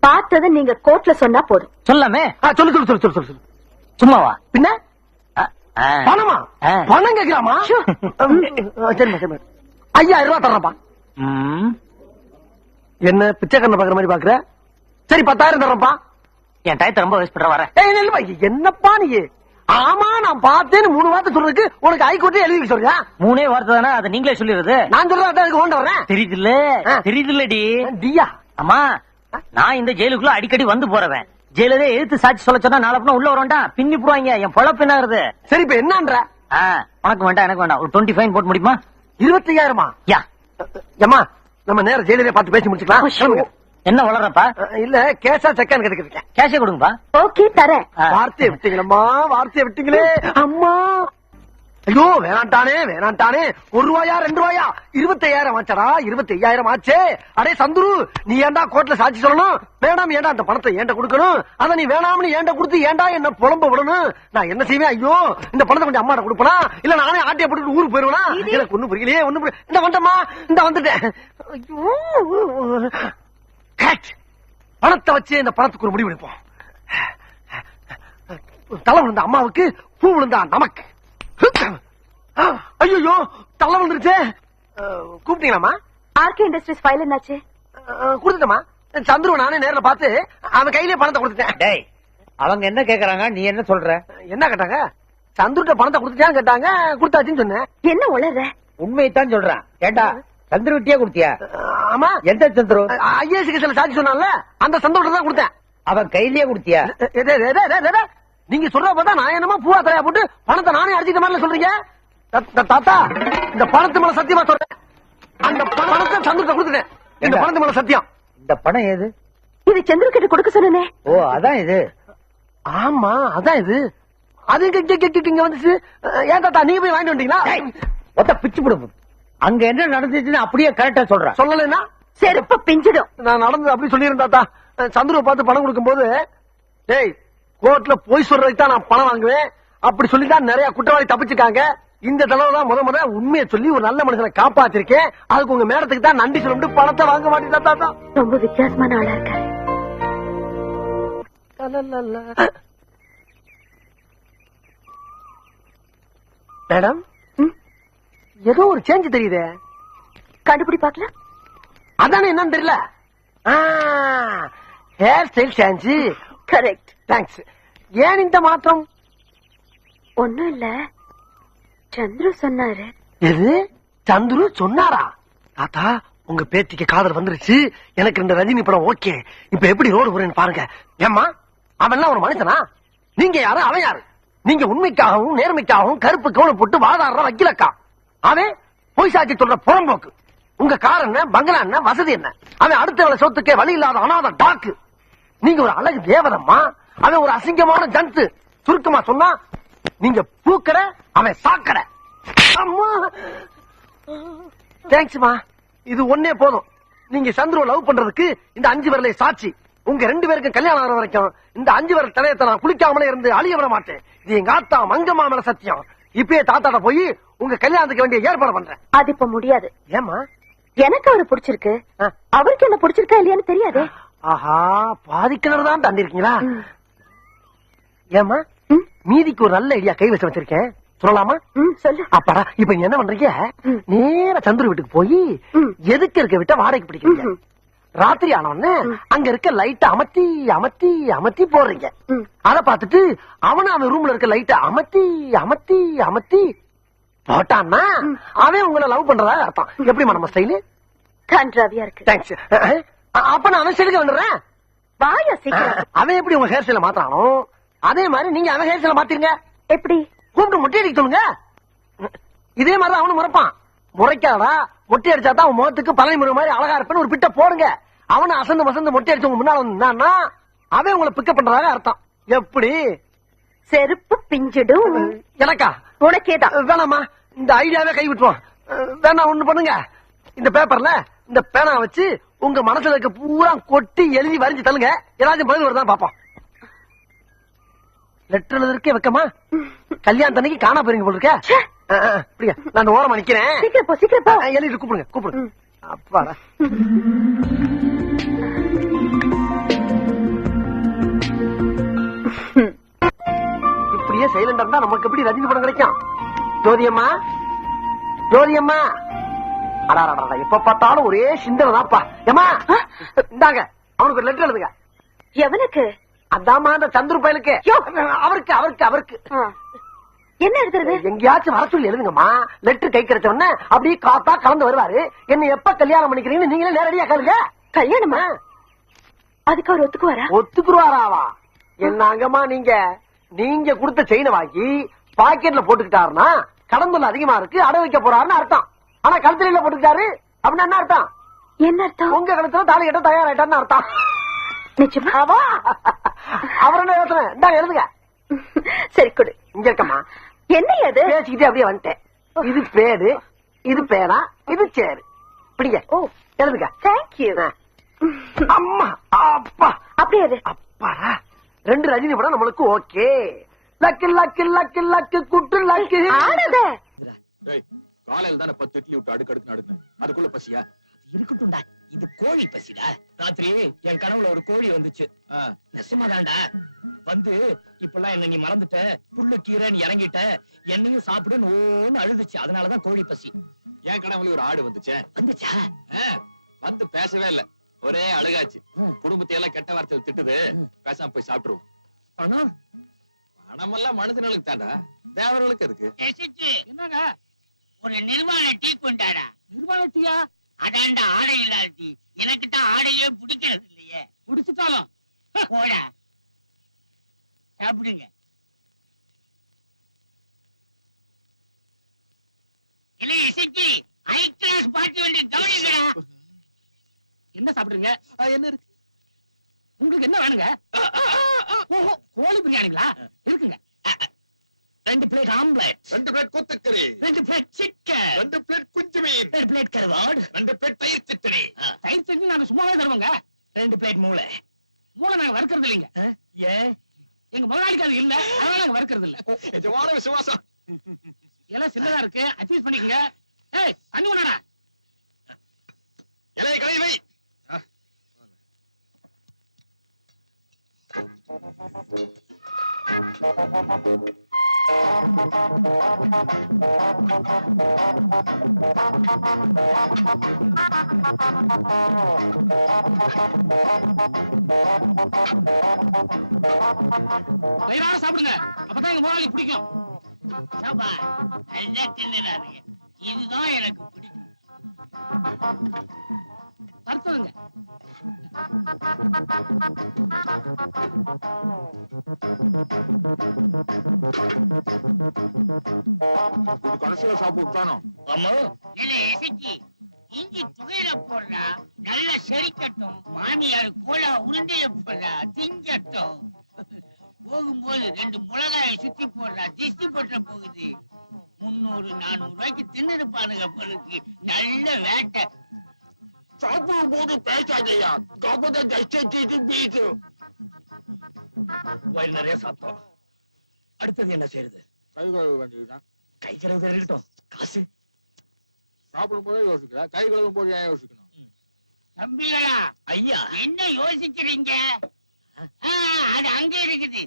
பார்த்ததை நீங்க கோர்ட்ல சொன்னா போதும். சொல்லாமே. சொல்லு சொல்லு சொல்லு சொல்லு சொல்லு. சும்மாவா? பின்ன பணமா? பணம் கேட்கலாமா? சரிமா சரிமா. 5000 ரூபாய் தர்றப்பா. என்ன பிச்சைக்காரன் பாக்குற மாதிரி பாக்குற? சரி 10,000 தர்றப்பா. என் டயத்தை ரொம்ப வேஸ்ட் பண்ற. வரேன். என்னப்பா நீ ஆமா நான் பார்த்தேன்னு 3 வார்த்தை சொல்றதுக்கு உனக்கு ஹைகோர்ட்டே எழுதி சொல்றியா? 3 வார்த்தை தானே, அதை நீங்களே சொல்லிடுறது. நான் சொல்றேன் அதுக்கு கொண்டு வரேன். தெரியுதுல்ல, தெரியுதுல்லடி. டியா அம்மா, நான் இந்த ஜெயிலுக்குள்ள அடிக்கடி வந்து போறவன். ஜெயிலரே எதிர்த்து சாட்சி சொல்ல சொன்னா நாளை உள்ள வரண்டா பின்னி போடுவாங்க. என் பொழப்பு என்ன ஆகுது? சரி இப்ப என்னன்ற? உனக்கு வேண்டாம், எனக்கு வேண்டாம். ஒரு 20 ஃபைன் போட்டு முடியுமா? 25,000? யா ஏமா நம்ம நேரம் ஜெயிலரே பார்த்து பேசி முடிச்சுக்கலாம். என்ன வளர்றப்பா? இல்ல கேஷா செக்கான்னு கேட்டுக்கிறேன். கேஷே கொடுங்கப்பா. ஓகே தரேன். வார்த்தையை விட்டீங்களம்மா, வார்த்தையை விட்டீங்களே அம்மா. ஐயோ வேணாண்டானே வேணாண்டானே. 1 ரூபாயா 2 ரூபாயா? 25,000 ஆச்சடா. 25,000 ஆச்சே. அடே சந்துரு, நீ ஏன்டா கோர்ட்ல சாட்சி சொல்லணும்? வேணாம் ஏன்டா அந்த பணத்தை ஏன்ட கொடுக்கணும்? அத நீ வேணாம்னு ஏன்ட கொடுத்து ஏன்டா என்ன புலம்ப விடணும்? நான் என்ன செய்வேன்? ஐயோ இந்த பணத்தை கொஞ்சம் அம்மாட்ட கொடுப்பனா இல்ல நானே ஆட்டிய போட்டு ஊருக்கு போயிருவேனா? எனக்கு ஒண்ணும் புரியலையே, ஒண்ணும் இந்த வந்தம்மா, இந்த வந்துட்டேன். ஐயோ பணத்தை வச்சு இந்த பணத்துக்கு ஒரு முடிவு எடுப்போம். தலை விழுந்த அம்மாவுக்கு பூ விழுந்தா நமக்கு. ஐயோ தலை விழுந்துருச்சு. கூப்பிட்டீங்களாமா? ஆர்கே இண்டஸ்ட்ரீஸ் ஃபைல் என்னாச்சு? கொடுத்துட்டமா. சந்துரு நானே நேர்ல பார்த்து அவன் கையிலே பணத்தை கொடுத்துட்டேன். டேய், அவங்க என்ன கேக்குறாங்க, நீ என்ன சொல்ற? என்ன கேட்டாங்க? சந்துருட்ட பணத்தை கொடுத்துட்டான்னு கேட்டாங்க. கொடுத்தாச்சுன்னு சொன்னேன். என்ன உளற? உண்மையைத்தான் சொல்றான். ஏண்டா சந்துரு விட்டியா கொடுத்தியா? ஆமா. எந்த சந்துரு? ஐஏஎஸ் கேஸ்ல சாட்சி சொன்னான்ல, அந்த சந்தோஷம் தான் கொடுத்தேன். அவன் கையிலேயே கொடுத்தியா? நீங்க சொல்ற பார்த்தா நான் என்னமா பூவா தலையா போட்டு பணத்தை நானே அடிச்சிட்ட மாதிரி சொல்றீங்க. தாத்தா இந்த பணத்து மேல சத்தியமா சொல்றேன், அந்த பணத்தை சந்துருட்ட கொடுத்துட்டேன். இந்த பணத்து மேல சத்தியம். இந்த பணம் ஏது? இது சந்திர கிட்ட கொடுக்க சொன்னே. ஓ அதான் இது. ஆமா அதான் இது. அது இங்க வந்துச்சு. ஏன் தாத்தா நீங்க போய் வாங்கிட்டு வந்தீங்களா? ஒத்த பிச்சு போடு. அங்க என்ன நடந்துச்சுன்னு அப்படியே கரெக்டா சொல்றேன். சொல்லலைன்னா செருப்பு பிஞ்சிடும். நான் நடந்தது அப்படி சொல்லியிருந்தேன் தாத்தா. சந்துருவை பார்த்து பணம் கொடுக்கும் போது, டேய் கோர்ட்ல போய் சொல்றதுக்கு தான் நான் பணம் வாங்குவேன் அப்படி சொல்லிதான் நிறைய குற்றவாளி தப்பிச்சுக்காங்க. இந்த தடவை தான் முத உண்மையை சொல்லி ஒரு நல்ல மனுஷனை காப்பாத்திருக்கேன். அதுக்கு உங்க மேடத்துக்கு தான் நன்றி சொல்லிட்டு பணத்தை வாங்க மாட்டேன் தாத்தா. ரொம்ப வித்தியாசமான ஆளா இருக்காரு. மேடம் ஏதோ ஒரு சேஞ்ச் தெரியுதே. கண்டுபிடி பாக்கலாம். அதானே என்னன்னு தெரியல. Hair style change. Correct. Thanks. ஏன் இந்த மாற்றம்? ஒண்ணும் இல்ல, சந்துரு சொன்னாரு. எது? சந்துரு சொன்னாரா? தாத்தா உங்க பேத்திக்கு காதல் வந்துருச்சு. எனக்கு இந்த ரஜினி படம் ஓகே. இப்ப எப்படி ரோடு போறேன்னு பாருங்க. ஏம்மா அவன் ஒரு மனுஷனா? நீங்க யாரு அவன் யாரு? நீங்க உண்மைக்காகவும் நேர்மைக்காகவும் கருப்பு கவுன போட்டு வாதாடுற வக்கீலக்கா. அவன் பொய் சாட்சி சொல்ற புறம்போக்கு. உங்க கார் என்ன, பங்களா என்ன, வசதி என்ன? அவன் அடுத்த வேலை சொத்துக்கே வழி இல்லாத அனாத டாக்கு. நீங்க ஒரு அழகு தேவதம்மா, அவன் ஒரு அசிங்கமான ஜந்து. சுருக்கமா சொன்னா நீங்க பூக்கற, அவன் சாக்கற. அம்மா தேங்க்ஸ்மா. இது ஒன்னே போதும். நீங்க சந்துருவை லவ் பண்றதுக்கு இந்த 5 விரலை சாட்சி. உங்க 2 பேருக்கும் கல்யாணம் ஆகிற வரைக்கும் இந்த 5 விரல் தலையத்தை நான் குளிக்காமலே இருந்து அழிய விட மாட்டேன். இது எங்க ஆத்தா மங்கம்மா மேல சத்தியம். இப்பயே தாத்தாட்ட போய் உங்க கல்யாணத்துக்கு வேண்டிய ஏற்பாடு பண்றேன். அது இப்ப முடியாது. ஏமா? எனக்கு அவரு பிடிச்சிருக்கு, அவருக்கு என்ன பிடிச்சிருக்கா இல்லையான்னு தெரியாது. ஆஹா பாதி கிணறு தான் தாண்டி இருக்கீங்களா? ஏமா மீதிக்கு ஒரு நல்ல ஐடியா கை வச்சிருக்கேன், சொல்லலாமா? சொல்லு. அப்பாடா இப்ப நீங்க என்ன பண்றீங்க? நேர சந்துரு வீட்டுக்கு போய் எதுக்கு இருக்க விட்ட வாடகைக்கு பிடிக்கிறீங்க. ராத்திரி ஆனவொன்னு அங்க இருக்க லைட்ட அமர்த்தி அமர்த்தி அமர்த்தி போடுறீங்க. அத பாத்துட்டு அவன் ரூம்ல இருக்க லைட்ட அமர்த்தி அமர்த்தி அமர்த்தி போட்டான்னா அவன் உங்களை லவ் பண்றதா அர்த்தம். எப்படிமா நம்ம ஸ்டைலு? கன்றாவியா இருக்கு. தேங்க்ஸ். அப்ப நான் அவன் ஸ்டைலுக்கு வந்துடுறேன். வாயா சீக்கிரம். அவன் எப்படி உங்க ஹேர் ஸ்டைல மாத்தானோ அதே மாதிரி நீங்க அவன் ஹேர் ஸ்டைல மாத்திருங்க. எப்படி? கூப்பிட்டு முட்டை அடிக்க சொல்லுங்க. இதே மாதிரிதான் அவனு முறைப்பான். முறைக்காடா மொட்டை அடிச்சா தான் அவன் முகத்துக்கு பழனி முறை மாதிரி அழகா இருப்பேன்னு ஒரு பிட்ட போடுங்க. அவனை அசந்து வசந்து மொட்டை அடிச்சவங்க முன்னால வந்தான்னா அவன் உங்களை பிக்கப் பண்றதாக அர்த்தம். எப்படி? செருப்பு பிஞ்சிடும். எனக்கா? உனக்கேதான். வேணாமா, இந்த ஐடியாவே கை விட்டுருவோம். வேணா ஒண்ணு பண்ணுங்க, இந்த பேப்பர்ல இந்த பேனா வச்சு உங்க மனசுல இருக்க பூரா கொட்டி எழுதி வரைஞ்சு தள்ளுங்க. ஏதாச்சும் பதில் வருதான் பாப்போம். லெட்டர் எழுதுறதுக்கே வைக்கமா? கல்யாணத்தன்னைக்கு காணா போறீங்க போல இருக்க. நான் அந்த ஓரமா நிக்கிறேன். சீக்கிரம் போ, சீக்கிரம் போ. எழுதி கூப்பிடுங்க கூப்பிடுங்க. அப்பாடா. இப்படியே சைலண்டா இருந்தா நமக்கு எப்படி ரஜினி படம் கிடைக்கும்? ஜோதியம்மா, ஜோதியம்மா, அடாடா எப்ப பார்த்தாலும் ஒரே சிந்தனை தான்ப்பா. ஏமா இந்தாங்க அவனுக்கு ஒரு லெட்டர் எழுதுங்க. எவனுக்கு? அதாம்மா அந்த சந்துரு பயலுக்கு அவருக்கு அவருக்கு அவருக்கு என்ன எழுதுறது? எங்கேயாச்சும் வர சொல்லி எழுதுங்கம்மா. லெட்டர் கை கிடைச்ச உடனே அப்படியே காத்தா கலந்து வருவாரு. என்ன எப்ப கல்யாணம் பண்ணிக்கிறீங்கன்னு நீங்களே நேரடியா கேளுங்க. கல்யாணமா? அதுக்கு அவர் ஒத்துக்குவாரா? ஒத்துக்குருவாராவா? என்னங்கம்மா நீங்க கொடுத்த செயினை வாங்கி பாக்கெட்ல போட்டுக்கிட்டாருன்னா கடம்புல அதிகமா இருக்கு, அடை வைக்க போறாருன்னு அர்த்தம். ஆனா கழுத்துல போட்டுக்கிட்டாரு அப்படின்னா என்ன அர்த்தம்? என்ன அர்த்தம்? உங்க கழுத்துல தாலி கட்ட தயாராயிட்டான்னு அர்த்தம். நிச்சயமா? அவர் என்ன யோசனை? இந்தாங்க எழுதுங்க. சரி கொடு. இங்க இருக்கம்மா. என்ன அது? பேசிக்கிட்டே அப்படியே வந்துட்டேன். இது பேரு, இது பேனா, இது சேரு. பிடிங்க. ஓ எழுதுங்க. தேங்க்யூ. அம்மா அப்பா அப்படியே அப்பாடா. 2 ரஜினி படம் நம்மளுக்கு okay. Luck luck luck luck good luck. காலையில தானே 10 இட்லி விட்டு அடுக்கடுக்கு அடுக்கு. அதுக்குள்ள பசியா? இருக்கட்டும்டா, இது கோழி பசிடா. ராத்திரி என் கனவுல ஒரு கோழி வந்துச்சு. நெசமாதான்டா வந்து இப்பெல்லாம் என்ன நீ மறந்துட்ட, புல்லு கீரைன்னு இறங்கிட்ட, என்னையும் சாப்பிடுன்னு ஓன்னு அழுதுச்சு. அதனாலதான் கோழி பசி. என் கனவுல ஒரு ஆடு வந்துச்சே. வந்துச்சா? வந்து பேசவே இல்ல, ஒரே அழுகாச்சு. குடும்பத்தை எல்லாம் கெட்ட வார்த்தை திட்டுது. பேசாம போய் சாப்பிட்டுருவோம். பணம் பணமெல்லாம் மனுஷனுக்கு தாண்டா, தேவர்களுக்கு இருக்கு. என்னங்க ஒரு நிர்வாண டீ கொண்டாடா. நிர்வாண டீயா? அதான்டா ஆடை இல்லாத டீ. எனக்கு தான் ஆடையே பிடிக்கிறது இல்லையே. பிடிச்சிட்டாலும் போடா சாப்பிடுங்க. இல்ல இசைக்கு ஹை கிளாஸ் பார்ட்டி வந்து கவனிங்கடா. என்ன சாப்பிடுறீங்க? என்ன இருக்கு உங்களுக்கு? என்ன வேணுங்க? கோழி பிரியாணிங்களா? இருக்குங்க. 2 பிளேட் ஆம்லெட், 2 பிளேட் கொத்துக்கறி, 2 பிளேட் சிக்கன், 2 பிளேட் குஞ்சு மீன், 2 பிளேட் கருவாடு, 2 பிளேட் தயிர் சட்னி. தயிர் சட்னி நாங்க சும்மாவே தருவோங்க. 2 பிளேட் மூளை. மூளை நாங்க வறுக்கிறது இல்லைங்க. ஏன்? எங்க முதலாளிக்கு அது இல்ல, அதனால நாங்க வறுக்கிறது இல்ல. நிஜமான விசுவாசம். எல்லாம் சின்னதா இருக்கு, அட்ஜஸ்ட் பண்ணிக்கங்க. ஏய் அண்ணி உனடா இலையை கழுவி வை. வயிறார சாப்பிடுங்க, அப்பதான் எங்க முதலாளி பிடிக்கும். சாப்பா நல்லா தின்னுறாருங்க. இதுதான் எனக்கு பிடிக்கும். வறுத்ததுங்க. கடைசியில சாப்பிட்டானோ? ஆமா. இல்ல இசைக்கு இஞ்சி துகையில போடுறா, நல்லா செரிக்கட்டும். மாமியார் கோலா உருண்டையில போடுறா, திங்கட்டும். போகும்போது 2 மிளகாயை சுத்தி போடுறா, திஷ்டி போட்ட போகுது. 300-400 ரூபாய்க்கு தின்னுருப்பானுங்க பொழுது. நல்ல வேட்டை. சாப்பிடும் போது பேசாதையா, கபத தஷ்டி பீச்சு. வயிறு நிறைய சாப்பிட்டோம். அடுத்தது என்ன செய்யறது? கை கழுவ வேண்டியதுதான். கை கழுவு இருக்கட்டும், காசு சாப்பிடும் போதே யோசிக்கிறேன், கை கழுவும் போது ஏன் யோசிக்கணும்? தம்பிகளா ஐயா, என்ன யோசிக்கிறீங்க? அது அங்க இருக்குது.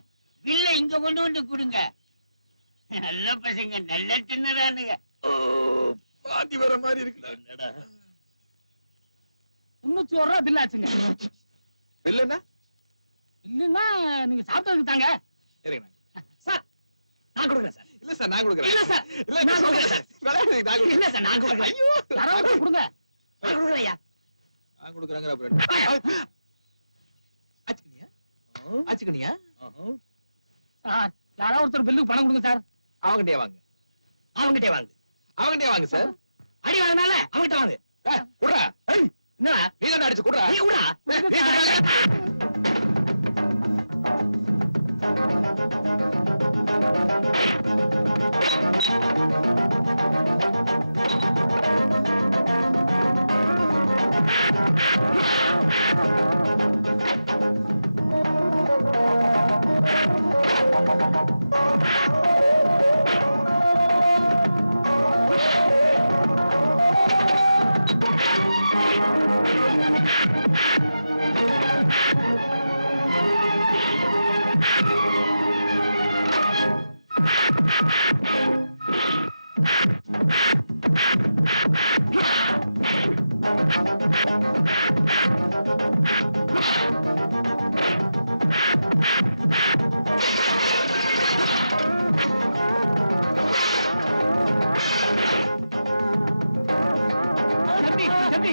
பில்ல இங்க கொண்டு வந்து கொடுங்க. நல்ல பசங்க, நல்ல தின்னுறானுங்க. பாதி வர மாதிரி இருக்குடா. 301 ரூபாய் பில் ஆச்சுங்க. பில் என்ன? இல்லன்னா நீங்க சாப்பிட்டதுக்கு தாங்க. சார் நான் கொடுக்குறேன் சார். இல்ல சார் நான் கொடுக்குறேன். இல்ல சார் இல்ல நான் கொடுக்குறேன் சார். விளையாடுறீங்க, நான் கொடுக்குறேன். இல்ல சார் நான் கொடுக்குறேன். ஐயோ, யாராவது கொடுங்க. நான் கொடுக்குறேன் ஐயா. நான் கொடுக்குறேங்கிற அப்புறம் ஆச்சுக்கணியா? யாராவது ஒருத்தர் பில்லுக்கு பணம் கொடுங்க சார். அவங்கிட்டே வாங்க, அவங்கிட்டே வாங்க. அவங்கிட்டே வாங்க சார். அடி வாங்கினால அவங்கிட்ட வாங்க. குடுறா. என்னடா நீ தான் அடிச்சு குடுறா. நீ கூட தம்பி,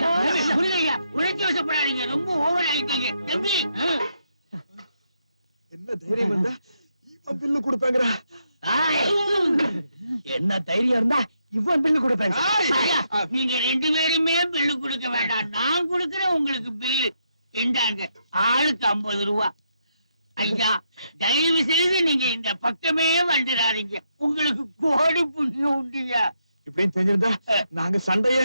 முருகையா, உணர்ச்சி வசப்படாதீங்க, ரொம்ப ஓவர் ஆயிட்டீங்க தம்பி. என்ன தைரியம் இருந்தா இவன் பில்லு கொடுப்பாங்கடா. என்ன தைரியம் இருந்தா இவன் பில்லு கொடுப்பேன். நீங்க 2 பேருமே பில்லு கொடுக்க வேண்டாம், நான் கொடுக்கிறேன் உங்களுக்கு பில்லு. இந்தாங்க, ஆளுக்கு 50 ரூபா. ஐயா, தயவு செய்து நீங்க இந்த பக்கமே வந்துடாதீங்க, உங்களுக்கு கோடி புண்ணியம் உண்டுங்க. இப்படி தெரிஞ்சிருந்தா நாங்க சண்டைய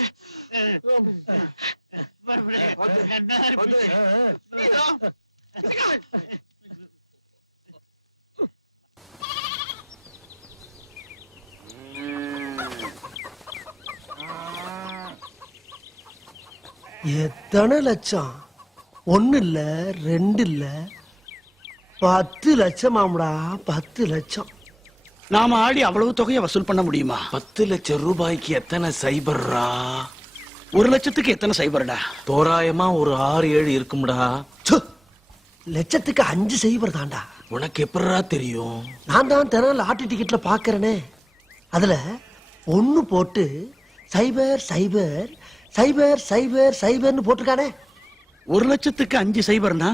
எத்தனை லட்சம்? 1 இல்ல 2 இல்ல 10 லட்சம் ஆம்டா, 10 லட்சம். நாம ஆடி அவ்வளவு தொகையை வசூல் பண்ண முடியுமா? 10 லட்சம் ரூபாய்க்கு எத்தனை சைபர்ரா? 1 லட்சத்துக்கு எத்தனை சைபர்டா? தோராயமா ஒரு 6-7 இருக்கும்டா. லட்சத்துக்கு 5 சைபர் தான்டா. உனக்கு எப்படிடா தெரியும்? நான் தான் தினம் லாட்டரி டிக்கெட்ல பாக்குறேனே, அதுல 1 போட்டு சைபர் சைபர் சைபர் சைபர் சைபர்னு போட்டிருக்கானே. 1 லட்சத்துக்கு 5 சைபர்னா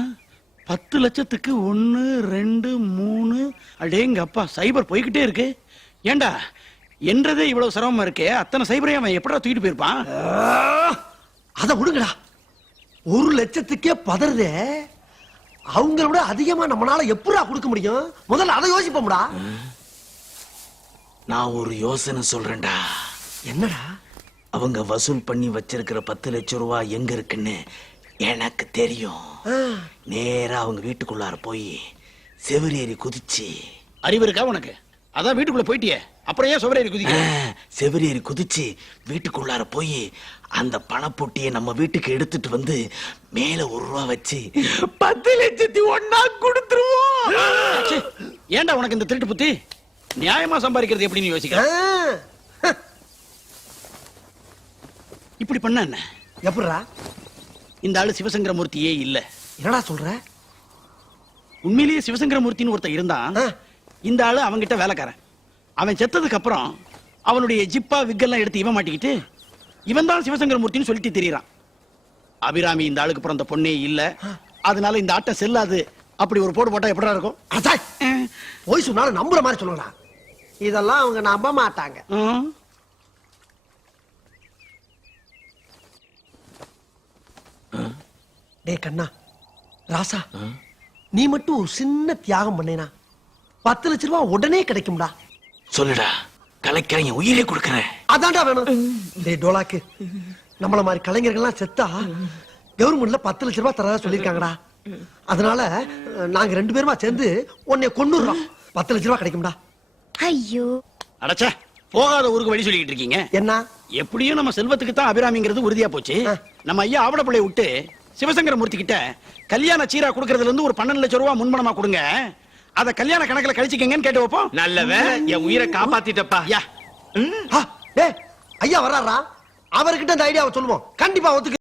10 லட்சத்துக்கு 1 2 3. அடேங்க அப்பா, சைபர் போய்கிட்டே இருக்கு. ஏண்டா என்றதே இவ்வளவு சிரமமா இருக்கே, அத்தனை சைபரையும் அவன் எப்படா தூக்கிட்டு போயிருப்பான்? அத விடுங்கடா, 1 லட்சத்துக்கே பதறதே. அவங்கள விட அதிகமா நம்மளால எப்படா கொடுக்க முடியும்? முதல்ல அதை யோசிப்போம்டா. நான் ஒரு யோசனை சொல்றேன்டா. என்னடா? அவங்க வசூல் பண்ணி வச்சிருக்கிற 10 லட்சம் ரூபாய் எங்க இருக்குன்னு எனக்கு தெரியும். நேரா அவங்க வீட்டுக்குள்ளார போய் செவரேறி குதிச்சு. அறிவு இருக்கா உனக்கு? அதான் வீட்டுக்குள்ள போயிட்டியே, அப்புறம் ஏன் செவரேறி குதிக்க? செவரேறி குதிச்சு வீட்டுக்குள்ளார போய் அந்த பணப்பொட்டியை நம்ம வீட்டுக்கு எடுத்துட்டு வந்து மேல 1 ரூபா வச்சு 10 லட்சத்தி ஒண்ணா கொடுத்துருவோம். ஏன்டா உனக்கு இந்த திருட்டு புத்தி? நியாயமா சம்பாதிக்கிறது எப்படின்னு யோசிக்க. இப்படி பண்ண என்ன? எப்படிடா? இந்த ஆளு சிவசங்கரமூர்த்தியே இல்ல. என்னடா சொல்ற? உண்மையிலேயே சிவசங்கரமூர்த்தின்னு ஒருத்தன் இருந்தான். இந்த ஆளு அவங்கிட்ட வேலைக்காரன். அவன் செத்ததுக்கு அப்புறம் அவனுடைய ஜிப்பா விக்கெல்லாம் எடுத்து இவன் மாட்டிக்கிட்டு இவன் தான் சிவசங்கரமூர்த்தின்னு சொல்லிட்டு தெரியறான். அபிராமி இந்த ஆளுக்கு பிறந்த பொண்ணே இல்ல, அதனால இந்த ஆட்டம் செல்லாது. அப்படி ஒரு போடு போட்டா எப்படா இருக்கும்? போய் சொன்னாலும் நம்புற மாதிரி சொல்லுங்கடா. இதெல்லாம் அவங்க நம்ப மாட்டாங்க. டேய் கண்ணா, ராசா, நீ மட்டும் ஒரு சின்ன தியாகம் பண்ணேனா 10 லட்சம் ரூபாய் உடனே கிடைக்கும்டா. சொல்லுடா, கலைக்காரங்க உயிரே கொடுக்கறேன். அதான்டா வேணும். டேய் டோலாக்கு, நம்மள மாதிரி கலைஞர்கள்லாம் செத்தா கவர்மெண்ட்ல 10 லட்சம் ரூபாய் தரதா சொல்லிருக்காங்கடா. அதனால நாங்க 2 பேருமா சேர்ந்து உன்னை கொன்னுறோம். 10 லட்சம் ரூபாய் கிடைக்கும்டா. ஐயோ, அடச்சே, போகாத ஊருக்கு வழி சொல்லிக்கிட்டு இருக்கீங்க. என்ன? எப்படியும் நம்ம செல்வத்துக்கு தான் அபிராமிங்கிறது உறுதியா போச்சு. நம்ம ஐயா ஆவடப்பிள்ளைய விட்டு சிவசங்கரமூர்த்தி கிட்ட கல்யாண சீரா கொடுக்கறதுல இருந்து ஒரு 12 லட்சம் ரூபாய் முன்பணமா கொடுங்க, அத கல்யாண கணக்குல கழிச்சுக்கங்கன்னு கேட்டு வைப்போம். நல்ல வேளை என் உயிரை காப்பாத்திட்டப்பா. ஐயா வர்றாரா, அவர்கிட்ட இந்த ஐடியாவை சொல்லுவோம். கண்டிப்பா ஒத்துக்க.